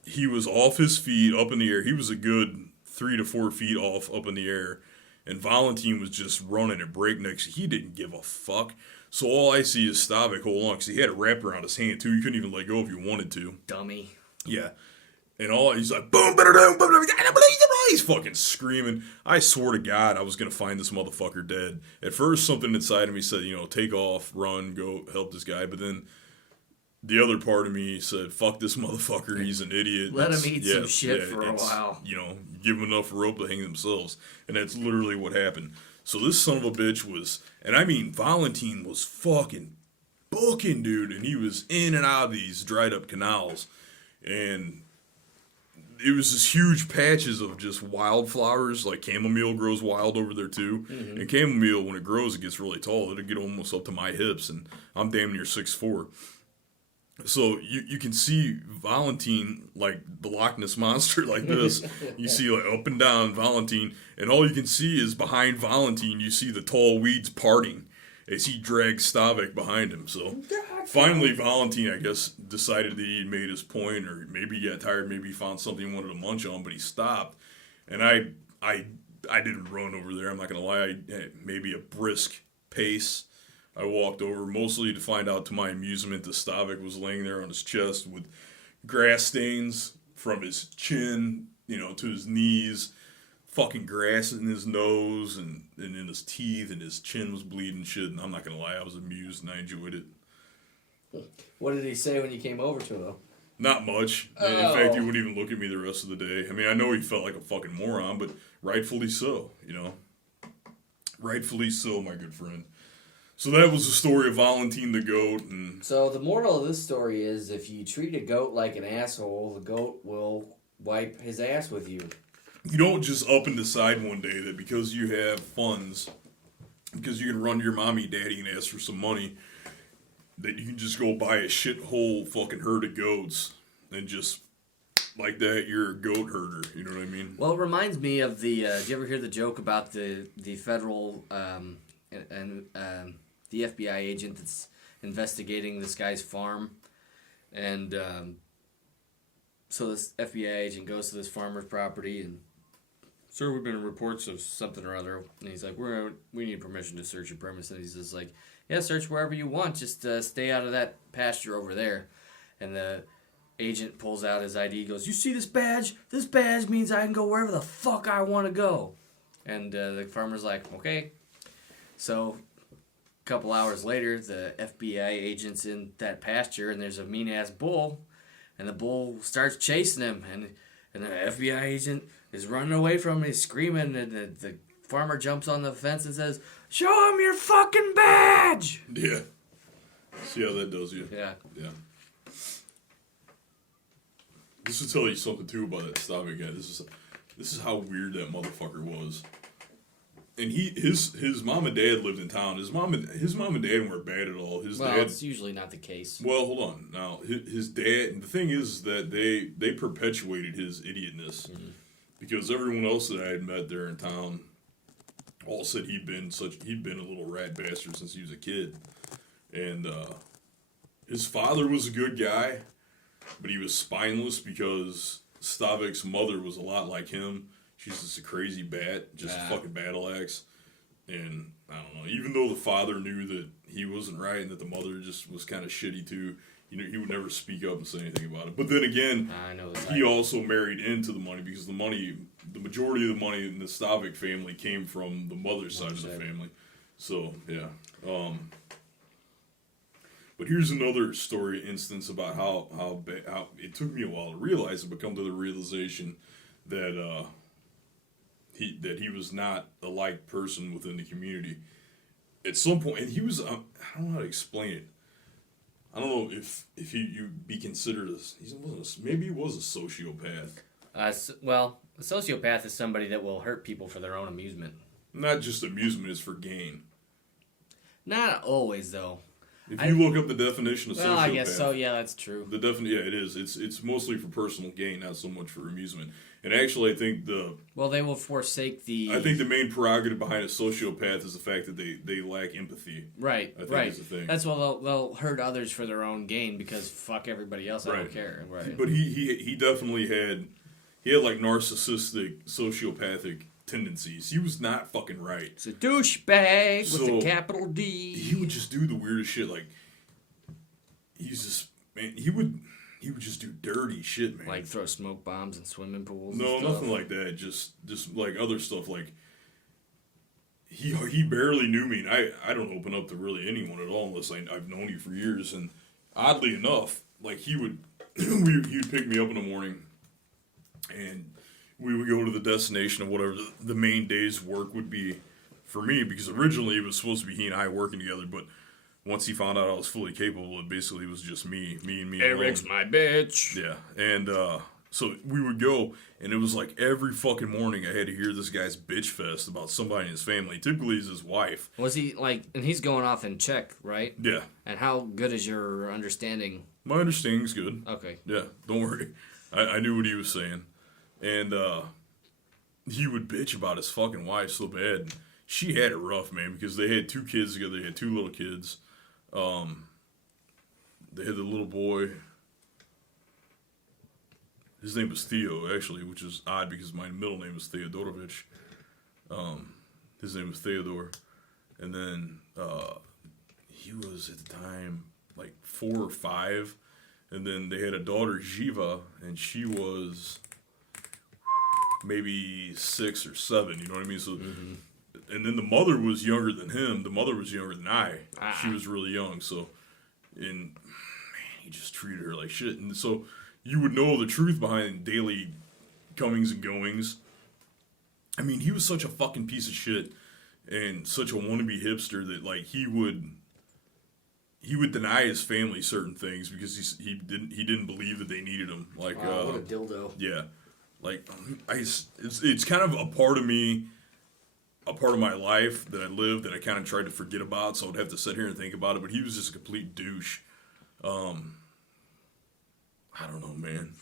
he was off his feet, up in the air. He was a good 3 to 4 feet off, up in the air. And Valentine was just running at breakneck. He didn't give a fuck. So all I see is Stavik hold on, because he had it wrapped around his hand, too. You couldn't even let go if you wanted to. Dummy. Yeah. And he's like, boom, he's fucking screaming. I swear to God, I was going to find this motherfucker dead. At first, something inside of me said, take off, run, go help this guy. But then the other part of me said, fuck this motherfucker, he's an idiot. Let him eat some shit for a while. Give him enough rope to hang themselves. And that's literally what happened. So this son of a bitch was, and I mean, Valentine was fucking booking, dude, and he was in and out of these dried up canals, and it was just huge patches of just wildflowers. Like chamomile grows wild over there too, and chamomile, when it grows, it gets really tall. It'll get almost up to my hips, and I'm damn near 6'4". So you can see Valentine like the Loch Ness Monster like this. You see like up and down Valentine, and all you can see is behind Valentine, you see the tall weeds parting as he drags Stavik behind him. So finally Valentine, I guess, decided that he had made his point, or maybe he got tired, maybe he found something he wanted to munch on, but he stopped. And I didn't run over there, I'm not going to lie. I had maybe a brisk pace. I walked over mostly to find out, to my amusement, that Stavik was laying there on his chest with grass stains from his chin, to his knees, fucking grass in his nose and in his teeth, and his chin was bleeding shit. And I'm not gonna lie, I was amused and I enjoyed it. What did he say when you came over to him? Not much. In fact, he wouldn't even look at me the rest of the day. I mean, I know he felt like a fucking moron, but rightfully so, Rightfully so, my good friend. So that was the story of Valentine the goat. And so the moral of this story is, if you treat a goat like an asshole, the goat will wipe his ass with you. You don't just up and decide one day that because you have funds, because you can run to your mommy, daddy, and ask for some money, that you can just go buy a shithole fucking herd of goats and just like that you're a goat herder. You know what I mean? Well, it reminds me of the. Did you ever hear the joke about the federal the FBI agent that's investigating this guy's farm? And so this FBI agent goes to this farmer's property and, "Sir, we've been in reports of something or other." And he's like, we need permission to search your premise. And he's just like, "Yeah, search wherever you want. Just stay out of that pasture over there." And the agent pulls out his ID. He goes, "You see this badge? This badge means I can go wherever the fuck I want to go." And the farmer's like, "Okay." So a couple hours later, the FBI agent's in that pasture, and there's a mean-ass bull, and the bull starts chasing him, and the FBI agent is running away from him, he's screaming, and the farmer jumps on the fence and says, "Show him your fucking badge!" Yeah. See how that does you? Yeah. Yeah. This will tell you something, too, about that Stavik guy. This is how weird that motherfucker was. And his mom and dad lived in town. His mom and dad weren't bad at all. It's usually not the case. Well, hold on. Now, his dad, the thing is that they perpetuated his idiotness. Mm-hmm. Because everyone else that I had met there in town all said he'd been a little rat bastard since he was a kid. And his father was a good guy, but he was spineless because Stavik's mother was a lot like him. She's just a crazy bat, just a fucking battle axe. And I don't know, even though the father knew that he wasn't right and that the mother just was kind of shitty too, he would never speak up and say anything about it. But then again, he also married into the money, because the majority of the money in the Stavik family came from the mother's side of the family. So, yeah. But here's another instance about how it took me a while to realize it, but come to the realization that he was not a liked person within the community. At some point, and he was, I don't know how to explain it. I don't know if you'd be considered maybe he was a sociopath. Well, a sociopath is somebody that will hurt people for their own amusement. Not just amusement, it's for gain. Not always, though. If you look up the definition of sociopath... Well, I guess so, yeah, that's true. It is. It's mostly for personal gain, not so much for amusement. And actually, I think they will forsake the... I think the main prerogative behind a sociopath is the fact that they lack empathy. Right, I think is the thing. That's why they'll hurt others for their own gain, because fuck everybody else, I don't care. Right. But he definitely had like narcissistic, sociopathic tendencies. He was not fucking right. It's a douchebag with a capital D. He would just do the weirdest shit. Like, he's just, man, he would just do dirty shit, man. Like throw smoke bombs in swimming pools? No, nothing like that. Just like other stuff. Like, he barely knew me, and I don't open up to really anyone at all unless I've known you for years. And oddly enough, like, he would pick me up in the morning, and we would go to the destination of whatever the main day's work would be for me, because originally it was supposed to be he and I working together, but once he found out I was fully capable, it basically was just me and me Eric's alone. my bitch. Yeah, and so we would go, and it was like every fucking morning I had to hear this guy's bitch fest about somebody in his family. Typically, it's his wife. Was he like? And he's going off in Czech, right? Yeah. And how good is your understanding? My understanding's good. Okay. Yeah, don't worry. I knew what he was saying. And he would bitch about his fucking wife so bad. She had it rough, man, because they had 2 kids together. They had 2 little kids. They had the little boy. His name was Theo, actually, which is odd because my middle name is Theodorovich. His name was Theodore. And then he was, at the time, like 4 or 5. And then they had a daughter, Jiva, and she was maybe 6 or 7, you know what I mean? So, and then the mother was younger than him. The mother was younger than I. She was really young, so, and man, he just treated her like shit. And so you would know the truth behind daily comings and goings. I mean, he was such a fucking piece of shit and such a wannabe hipster that, like, he would deny his family certain things because he didn't believe that they needed him. Like, What a dildo. yeah, like it's kind of a part of me, a part of my life that I lived that I kind of tried to forget about. So I'd have to sit here and think about it. But he was just a complete douche. I don't know, man.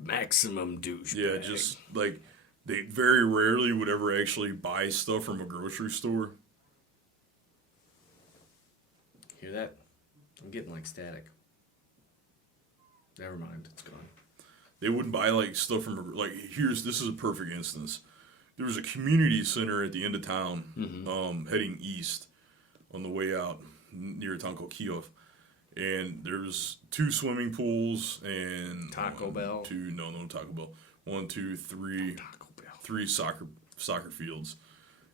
Maximum douche. Yeah, just like they very rarely would ever actually buy stuff from a grocery store. Hear that? I'm getting like static. Never mind, it's gone. They wouldn't buy like stuff from like this is a perfect instance. There was a community center at the end of town, heading east on the way out near a town called Kiev, and there's 2 swimming pools and Taco Bell. No Taco Bell. 1, 2, 3, Taco Bell. 3 soccer fields,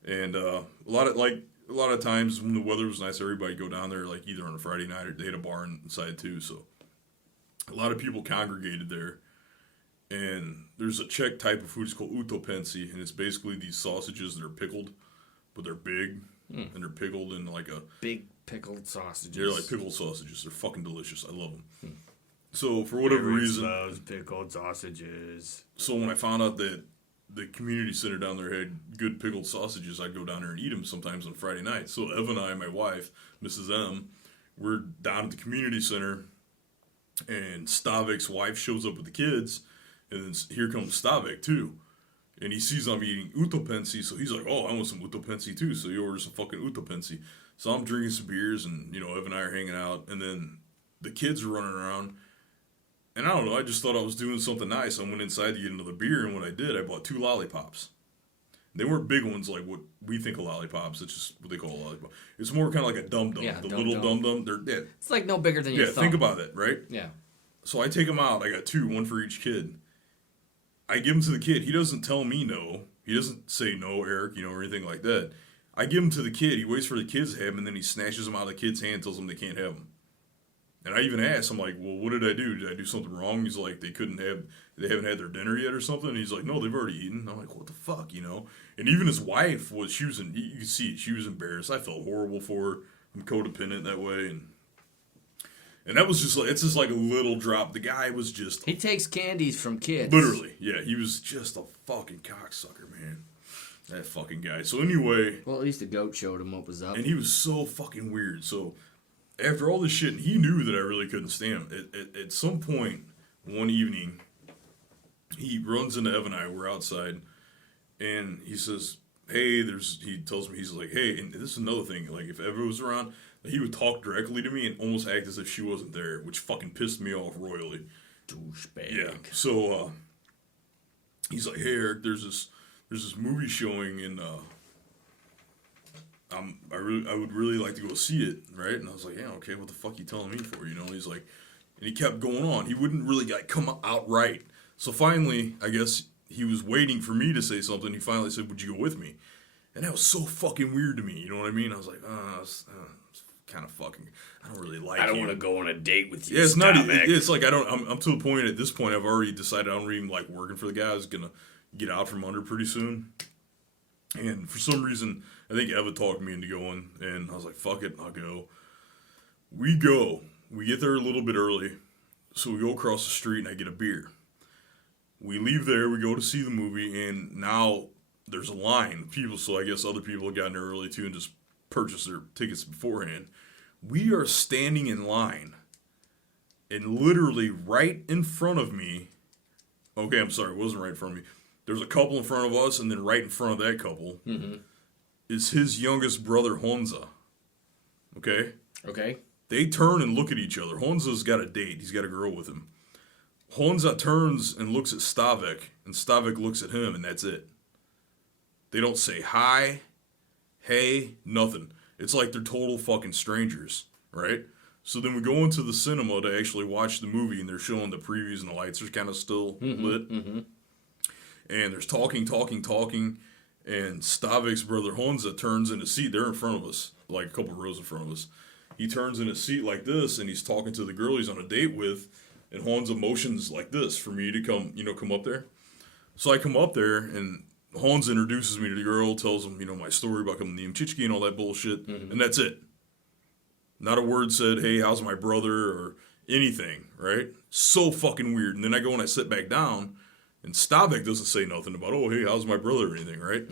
and a lot of times when the weather was nice, everybody'd go down there like either on a Friday night or they had a bar inside too. So a lot of people congregated there. And there's a Czech type of food. It's called utopenci, and it's basically these sausages that are pickled, but they're big, and they're pickled in like a... Big pickled sausages. They're like pickled sausages. They're fucking delicious. I love them. So for whatever reason... loves pickled sausages. So when I found out that the community center down there had good pickled sausages, I'd go down there and eat them sometimes on Friday night. So Eva and I, my wife, Mrs. M, we're down at the community center, and Stavik's wife shows up with the kids, and then here comes Stavik too. And he sees I'm eating utopenci, so he's like, oh, I want some utopenci too. So he orders some fucking utopenci. So I'm drinking some beers, and, you know, Eva and I are hanging out, and then the kids are running around. And I don't know, I just thought I was doing something nice. I went inside to get another beer, and when I did, I bought 2 lollipops. They weren't big ones like what we think of lollipops. It's just what they call a lollipop. It's more kind of like a dum-dum. Yeah, the dum-dum. little dum-dum. They're It's like no bigger than your thumb. think about it, right? Yeah. So I take them out. I got 2, 1 for each kid. I give them to the kid. He doesn't tell me no. He doesn't say no, Eric, or anything like that. I give them to the kid. He waits for the kids to have them, and then he snatches them out of the kid's hand and tells them they can't have them. And I even asked, I'm like, well, what did I do? Did I do something wrong? He's like, they haven't had their dinner yet or something? And he's like, no, they've already eaten. I'm like, what the fuck, And even his wife you could see it, she was embarrassed. I felt horrible for her. I'm codependent that way. And that was just like, it's just like a little drop. The guy was just... He takes candies from kids. Literally, yeah. He was just a fucking cocksucker, man. That fucking guy. So anyway... Well, at least the goat showed him what was up. And he was so fucking weird. So after all this shit, and he knew that I really couldn't stand him. At some point, one evening, he runs into Eva and I. We're outside. And he says, hey, he tells me, he's like, hey, and this is another thing. Like, if Eva was around... He would talk directly to me and almost act as if she wasn't there, which fucking pissed me off royally. Douchebag. Yeah. So he's like, "Hey Eric, there's this movie showing, and I would really like to go see it, right?" And I was like, "Yeah, okay. What the fuck you telling me for?" He's like, and he kept going on. He wouldn't really come outright. So finally, I guess he was waiting for me to say something. He finally said, "Would you go with me?" And that was so fucking weird to me. You know what I mean? I was like, it's kind of fucking, I don't really like it. I don't want to go on a date with you. Yeah, it's not. It's like I'm to the point at this point. I've already decided I don't even like working for the guy. I was gonna get out from under pretty soon. And for some reason, I think Eva talked me into going, and I was like, "Fuck it, I'll go." We get there a little bit early, so we go across the street and I get a beer. We leave there, we go to see the movie, and now there's a line of people, so I guess other people have gotten there early too and just purchased their tickets beforehand. We are standing in line, and literally right in front of me, okay, I'm sorry, it wasn't right in front of me. There's a couple in front of us, and then right in front of that couple is his youngest brother, Honza. Okay? Okay. They turn and look at each other. Honza's got a date. He's got a girl with him. Honza turns and looks at Stavik, and Stavik looks at him, and that's it. They don't say hi, hey, nothing. It's like they're total fucking strangers, right? So then we go into the cinema to actually watch the movie, and they're showing the previews, and the lights are kind of still lit. And there's talking, and Stavik's brother Honza turns in his seat. They're in front of us, like a couple rows in front of us. He turns in his seat like this, and he's talking to the girl he's on a date with, and Honza motions like this for me to come up there. So I come up there, and Honza introduces me to the girl, tells him, my story about coming to Niemczycki and all that bullshit, and that's it. Not a word said, hey, how's my brother, or anything, right? So fucking weird. And then I go and I sit back down, and Stavik doesn't say nothing about, oh, hey, how's my brother, or anything, right?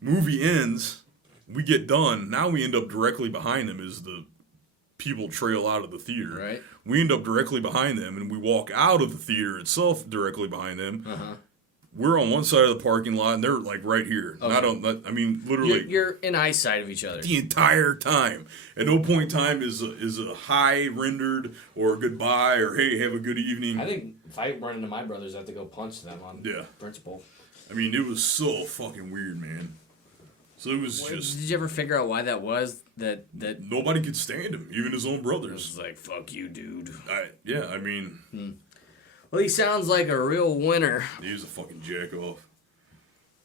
Movie ends, we get done, now we end up directly behind them as the people trail out of the theater. Right. We end up directly behind them, and we walk out of the theater itself directly behind them. We're on one side of the parking lot, and they're like right here. Okay. Literally. You're in eyesight of each other The entire time. At no point in time is a hi rendered or a goodbye or hey, have a good evening. I think if I run into my brothers, I have to go punch them on principle. It was so fucking weird, man. So it was just... Did you ever figure out why that was? That nobody could stand him, even his own it brothers. was like, fuck you, dude. Well, he sounds like a real winner. He was a fucking jack-off.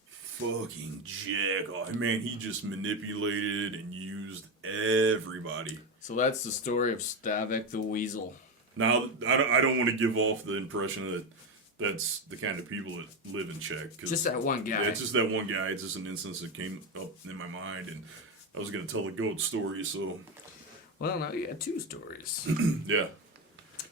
Fucking jack-off. Man, he just manipulated and used everybody. So that's the story of Stavik the Weasel. Now, I don't want to give off the impression that that's the kind of people that live in Czech. Just that one guy. Yeah, it's just that one guy. It's just an instance that came up in my mind, and I was going to tell the goat story, so... Well, now you got two stories. Yeah.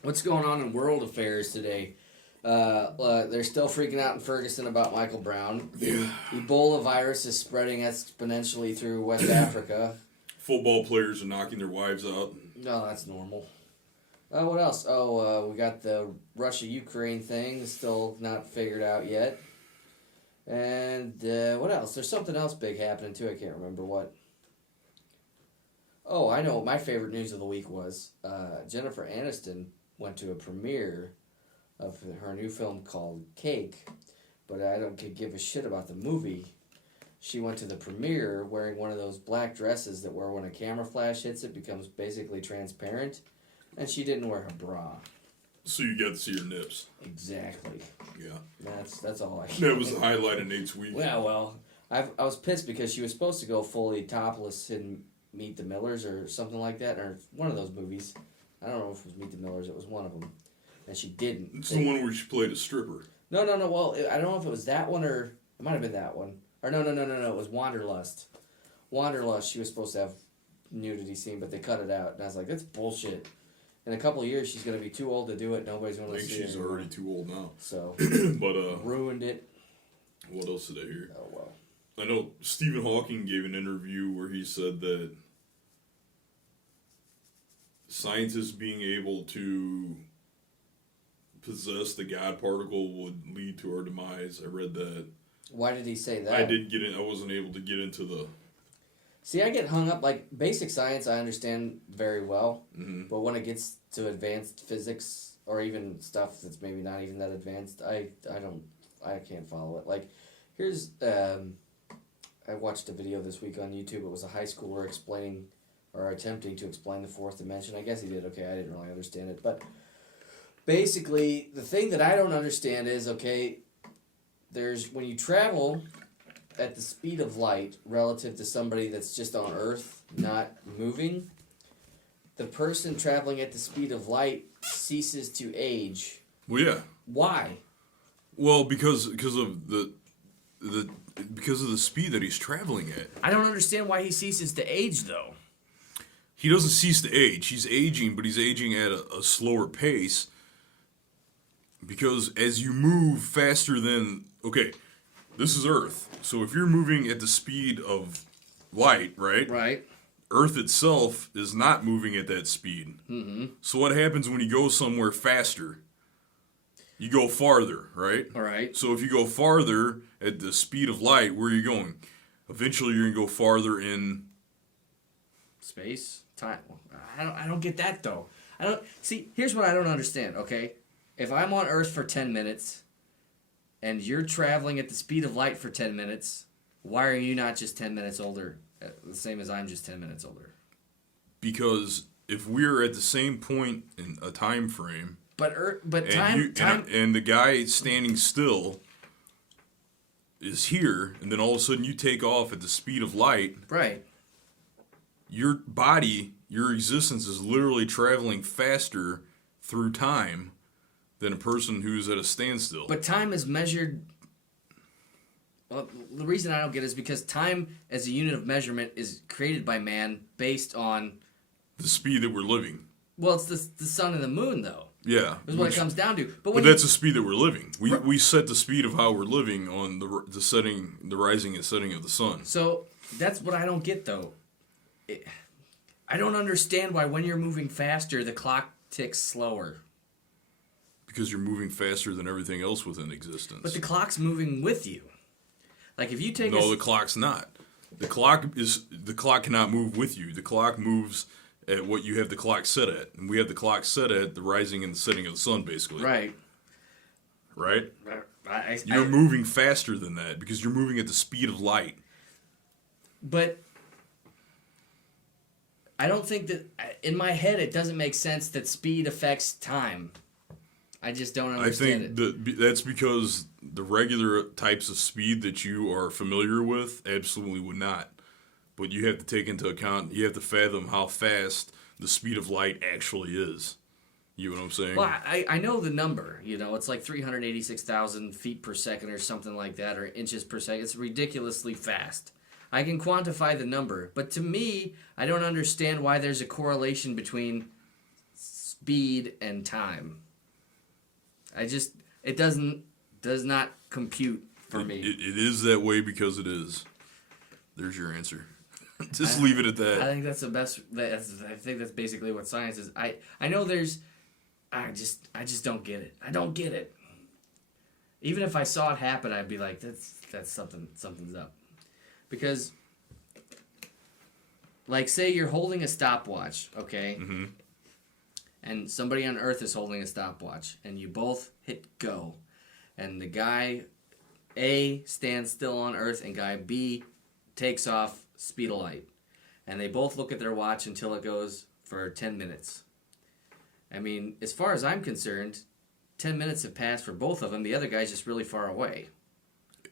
What's going on in world affairs today? They're still freaking out in Ferguson about Michael Brown. Yeah. Ebola virus is spreading exponentially through West Africa. Football players are knocking their wives out. No, that's normal. What else? We got the Russia-Ukraine thing. Still not figured out yet. And what else? There's something else big happening too. I can't remember what. Oh, I know what my favorite news of the week was. Jennifer Aniston went to a premiere of her new film called Cake, but I don't give a shit about the movie. She went to the premiere wearing one of those black dresses that where when a camera flash hits it becomes basically transparent, and she didn't wear her bra. So you got to see her nips. Exactly. Yeah. That's all I. That was the highlight of Nate's week. Yeah, well, I was pissed because she was supposed to go fully topless in Meet the Millers or something like that, or one of those movies. I don't know if it was Meet the Millers. It was one of them, and she didn't. It's the one where she played a stripper. No. Well, I don't know if it was that one or it might have been that one. Or no. It was Wanderlust. Wanderlust. She was supposed to have nudity scene, but they cut it out, and I was like, that's bullshit. In a couple of years, she's gonna be too old to do it. Nobody's gonna see it. I think she's already too old now. So, but ruined it. What else did I hear? Oh well. I know Stephen Hawking gave an interview where he said that scientists being able to possess the God particle would lead to our demise. I read that. Why did he say that? I wasn't able to get into the... See, I get hung up, like, basic science I understand very well, Mm-hmm. but when it gets to advanced physics, or even stuff that's maybe not even that advanced, I can't follow it. Like, here's, I watched a video this week on YouTube. It was a high schooler explaining, or attempting to explain the fourth dimension. I guess he did okay. I didn't really understand it. But basically, the thing that I don't understand is, okay, when you travel at the speed of light relative to somebody that's just on Earth, not moving, the person traveling at the speed of light ceases to age. Well, yeah. Why? Well, because of the speed that he's traveling at. I don't understand why he ceases to age, though. he doesn't cease to age. He's aging, but he's aging at a slower pace. Because as you move faster than... Okay, this is Earth. So if you're moving at the speed of light, right? Right. Earth itself is not moving at that speed. Mm-hmm. So what happens when you go somewhere faster? You go farther, right? All right. So if you go farther at the speed of light, where are you going? Eventually you're going to go farther in... Space? Time? I don't get that, though. See, here's what I don't understand, okay? If I'm on Earth for 10 minutes, and you're traveling at the speed of light for 10 minutes, why are you not just 10 minutes older? The same as I'm just 10 minutes older. Because if we're at the same point in a time frame... But and time... And the guy standing still is here, and then all of a sudden you take off at the speed of light. Right. Your body, your existence is literally traveling faster through time than a person who's at a standstill. But time is measured... Well, the reason I don't get it is because time as a unit of measurement is created by man based on... The speed that we're living. Well, it's the sun and the moon, though. Yeah. That's what it comes down to. But that's the speed that we're living. We set the speed of how we're living on the rising and setting of the sun. So that's what I don't get, though. I don't understand why when you're moving faster, the clock ticks slower. Because you're moving faster than everything else within existence. But the clock's moving with you. Like if you take the clock's not. The clock cannot move with you. The clock moves at what you have the clock set at. And we have the clock set at the rising and the setting of the sun, basically. Right. Right? You're moving faster than that because you're moving at the speed of light. But I don't think that... In my head, it doesn't make sense that speed affects time. I just don't understand it. I think that's because the regular types of speed that you are familiar with absolutely would not. But you have to take into account, you have to fathom how fast the speed of light actually is. You know what I'm saying? Well, I know the number. You know, it's like 386,000 feet per second or something like that, or inches per second. It's ridiculously fast. I can quantify the number. But to me, I don't understand why there's a correlation between speed and time. It does not compute for me. It is that way because it is. There's your answer. Just leave it at that. I think that's the best. I think that's basically what science is. I know there's. I just don't get it. I don't get it. Even if I saw it happen, I'd be like, that's something's up. Because, like, say you're holding a stopwatch, okay? Mm-hmm. And somebody on Earth is holding a stopwatch, and you both hit go. And the guy A stands still on Earth, and guy B takes off speed of light. And they both look at their watch until it goes for 10 minutes. I mean, as far as I'm concerned, 10 minutes have passed for both of them. The other guy's just really far away.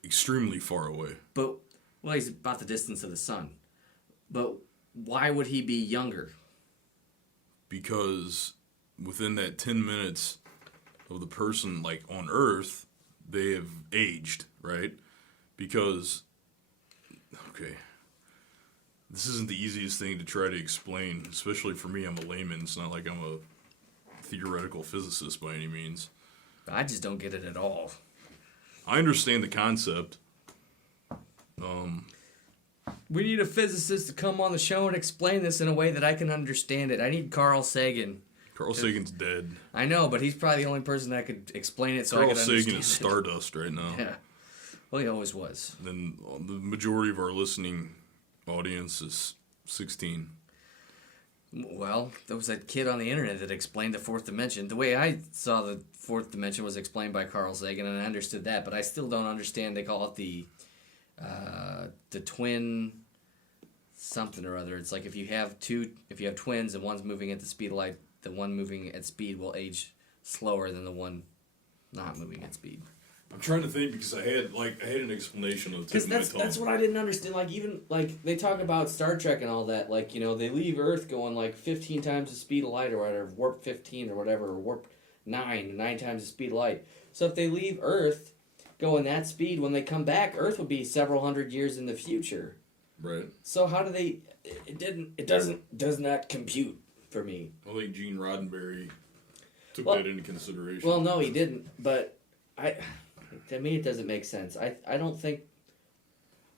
Extremely far away. But, well, he's about the distance of the sun. But why would he be younger? Because within that 10 minutes of the person, like, on Earth, they have aged, right? Because, okay, this isn't the easiest thing to try to explain, especially for me. I'm a layman. It's not like I'm a theoretical physicist by any means. I just don't get it at all. I understand the concept. We need a physicist to come on the show and explain this in a way that I can understand it. I need Carl Sagan. Carl Sagan's dead. I know, but he's probably the only person that could explain it so I Carl can understand Sagan is stardust right now. Yeah. Well, he always was. Then the majority of our listening audience is 16. Well, there was that kid on the internet that explained the fourth dimension. The way I saw the fourth dimension was explained by Carl Sagan, and I understood that, but I still don't understand. They call it the twin something or other. It's like if you have twins and one's moving at the speed of light, the one moving at speed will age slower than the one not moving at speed. I'm trying to think because I had an explanation of the tip of my tongue. That's what I didn't understand. Like, even, like, they talk about Star Trek and all that. Like, you know, they leave Earth going, like, 15 times the speed of light or whatever, warp 15 or whatever, or warp 9 times the speed of light. So if they leave Earth going that speed, when they come back, Earth would be several hundred years in the future. Right. So how do they? It does not compute for me. I think Gene Roddenberry took Well, that into consideration. Well, no, he didn't. But to me, it doesn't make sense. I don't think.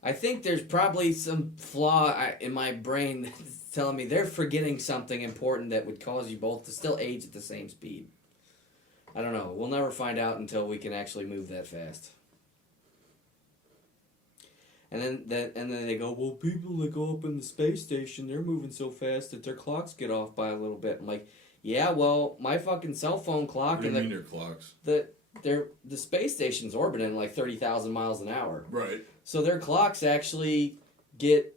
I think there's probably some flaw in my brain that's telling me they're forgetting something important that would cause you both to still age at the same speed. I don't know. We'll never find out until we can actually move that fast. And then they go, well, people that go up in the space station, they're moving so fast that their clocks get off by a little bit. I'm like, yeah, well, my fucking cell phone clock What do you and mean their clocks? the space station's orbiting like 30,000 miles an hour. Right. So their clocks actually get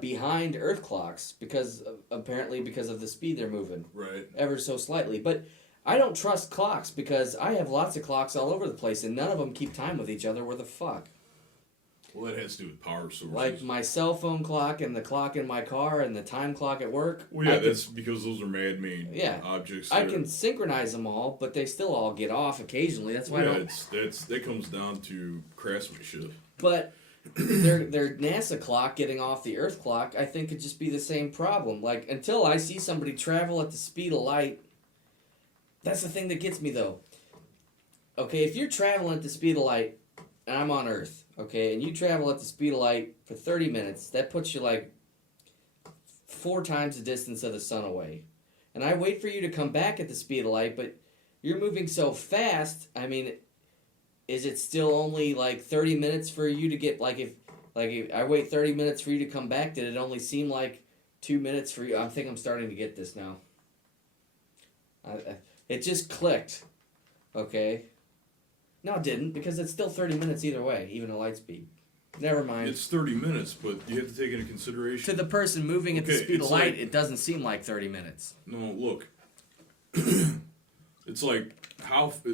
behind Earth clocks apparently because of the speed they're moving. Right. Ever so slightly. But I don't trust clocks because I have lots of clocks all over the place and none of them keep time with each other. Where the fuck? Well, that has to do with power sources. Like my cell phone clock and the clock in my car and the time clock at work. Well, yeah, that's because those are man-made objects. I can synchronize them all, but they still all get off occasionally. That's why that comes down to craftsmanship. But their NASA clock getting off the Earth clock, I think could just be the same problem. Like, until I see somebody travel at the speed of light, that's the thing that gets me, though. Okay, if you're traveling at the speed of light, and I'm on Earth, okay, and you travel at the speed of light for 30 minutes, that puts you like 4 times the distance of the sun away. And I wait for you to come back at the speed of light, but you're moving so fast, I mean, is it still only like 30 minutes for you to get, if I wait 30 minutes for you to come back, did it only seem like 2 minutes for you? I think I'm starting to get this now. It just clicked, okay? No, it didn't, because it's still 30 minutes either way, even at light speed. Never mind. It's 30 minutes, but you have to take into consideration. To the person moving at the speed of light, it doesn't seem like 30 minutes. No, look. It's like, I don't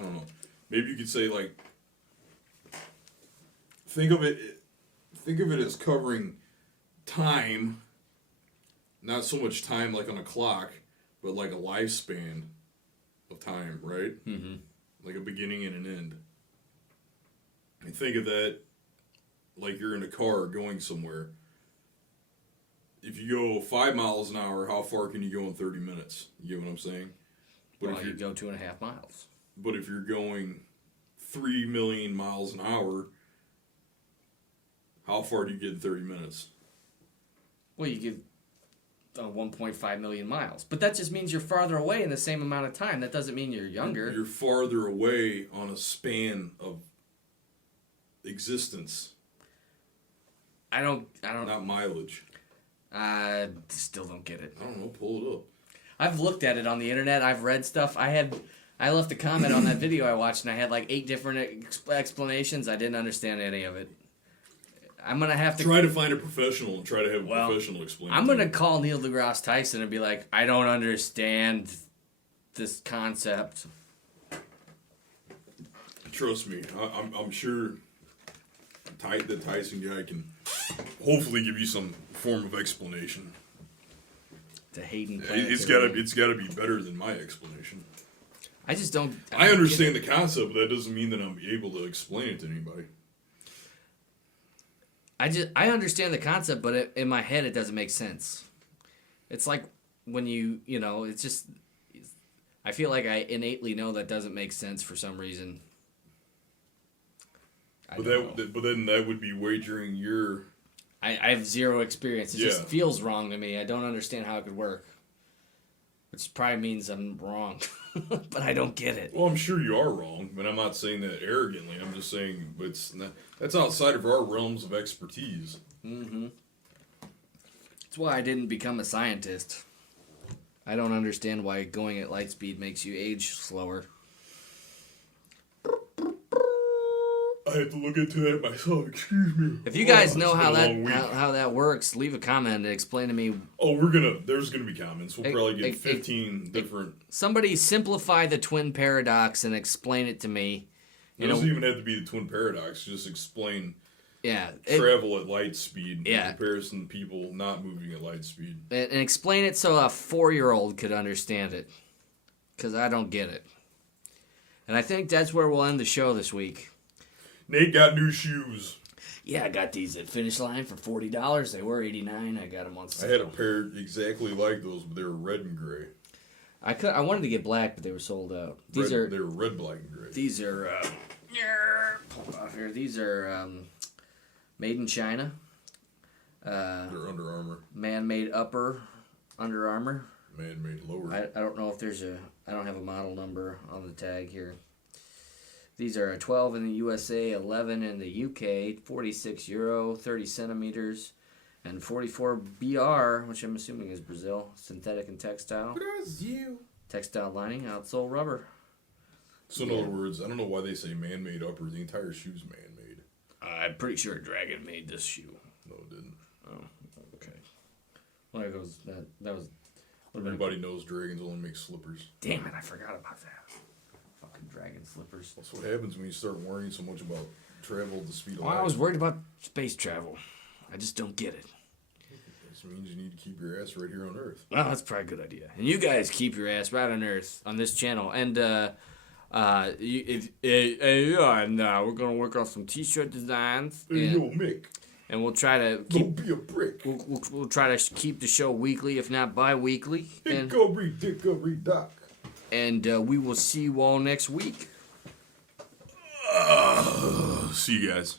know. Maybe you could say, like, think of it as covering time, not so much time like on a clock, but like a lifespan of time, right? Mm-hmm. Like a beginning and an end. And think of that like you're in a car going somewhere. If you go 5 miles an hour, how far can you go in 30 minutes? You get what I'm saying? But Well, if you go 2.5 miles. But if you're going 3 million miles an hour, how far do you get in 30 minutes? Well, you get 1.5 million miles. But that just means you're farther away in the same amount of time. That doesn't mean you're younger. You're farther away on a span of existence. I don't. Not mileage. I still don't get it. I don't know. Pull it up. I've looked at it on the internet. I've read stuff. I left a comment on that video I watched, and I had like 8 different explanations. I didn't understand any of it. I'm gonna have to try to find a professional and try to have a professional explain. I'm gonna call Neil deGrasse Tyson and be like, I don't understand this concept. Trust me, I'm sure the Tyson guy can hopefully give you some form of explanation. The Hayden. It's gotta be better than my explanation. I just don't. I understand the concept, but that doesn't mean that I'm able to explain it to anybody. I understand the concept, but in my head it doesn't make sense. It's like when it's just. I feel like I innately know that doesn't make sense for some reason. But then that would be wagering your. I have zero experience. It just feels wrong to me. I don't understand how it could work. Which probably means I'm wrong. But I don't get it. Well, I'm sure you are wrong, but I'm not saying that arrogantly. I'm just saying that's outside of our realms of expertise. Mm-hmm. That's why I didn't become a scientist. I don't understand why going at light speed makes you age slower. I have to look into that myself. Excuse me. If you guys know how that works, leave a comment and explain to me. Oh, there's gonna be comments. We'll probably get 15 different. Somebody simplify the twin paradox and explain it to me. It doesn't even have to be the twin paradox. Just explain. Yeah. Travel at light speed in comparison to people not moving at light speed. And explain it so a 4-year-old could understand it. Because I don't get it. And I think that's where we'll end the show this week. Nate got new shoes. Yeah, I got these at Finish Line for $40. They were $89. I got them on sale. I had a pair exactly like those, but they were red and gray. I wanted to get black, but they were sold out. They were red, black, and gray. These are pull off here. These are made in China. They're Under Armour. Man-made upper Under Armour. Man-made lower. I don't know if there's I don't have a model number on the tag here. These are a 12 in the USA, 11 in the UK, 46 euro, 30 centimeters, and 44 BR, which I'm assuming is Brazil, synthetic and textile. Brazil. Textile lining, outsole rubber. So in other words, I don't know why they say man-made upper. The entire shoe's man-made. I'm pretty sure Dragon made this shoe. No, it didn't. Oh, okay. Well, there goes that was. Everybody knows Dragons only make slippers. Damn it! I forgot about that. Fucking Dragon slippers. That's what happens when you start worrying so much about travel at the speed of Well, light. I was worried about space travel. I just don't get it. This means you need to keep your ass right here on Earth. Well, that's probably a good idea. And you guys keep your ass right on Earth on this channel. And we're gonna work on some T-shirt designs. Hey, yo, Mick. And we'll try to Don't be a brick. we'll try to keep the show weekly, if not bi-weekly. Dickory dock. And we will see you all next week. See you guys.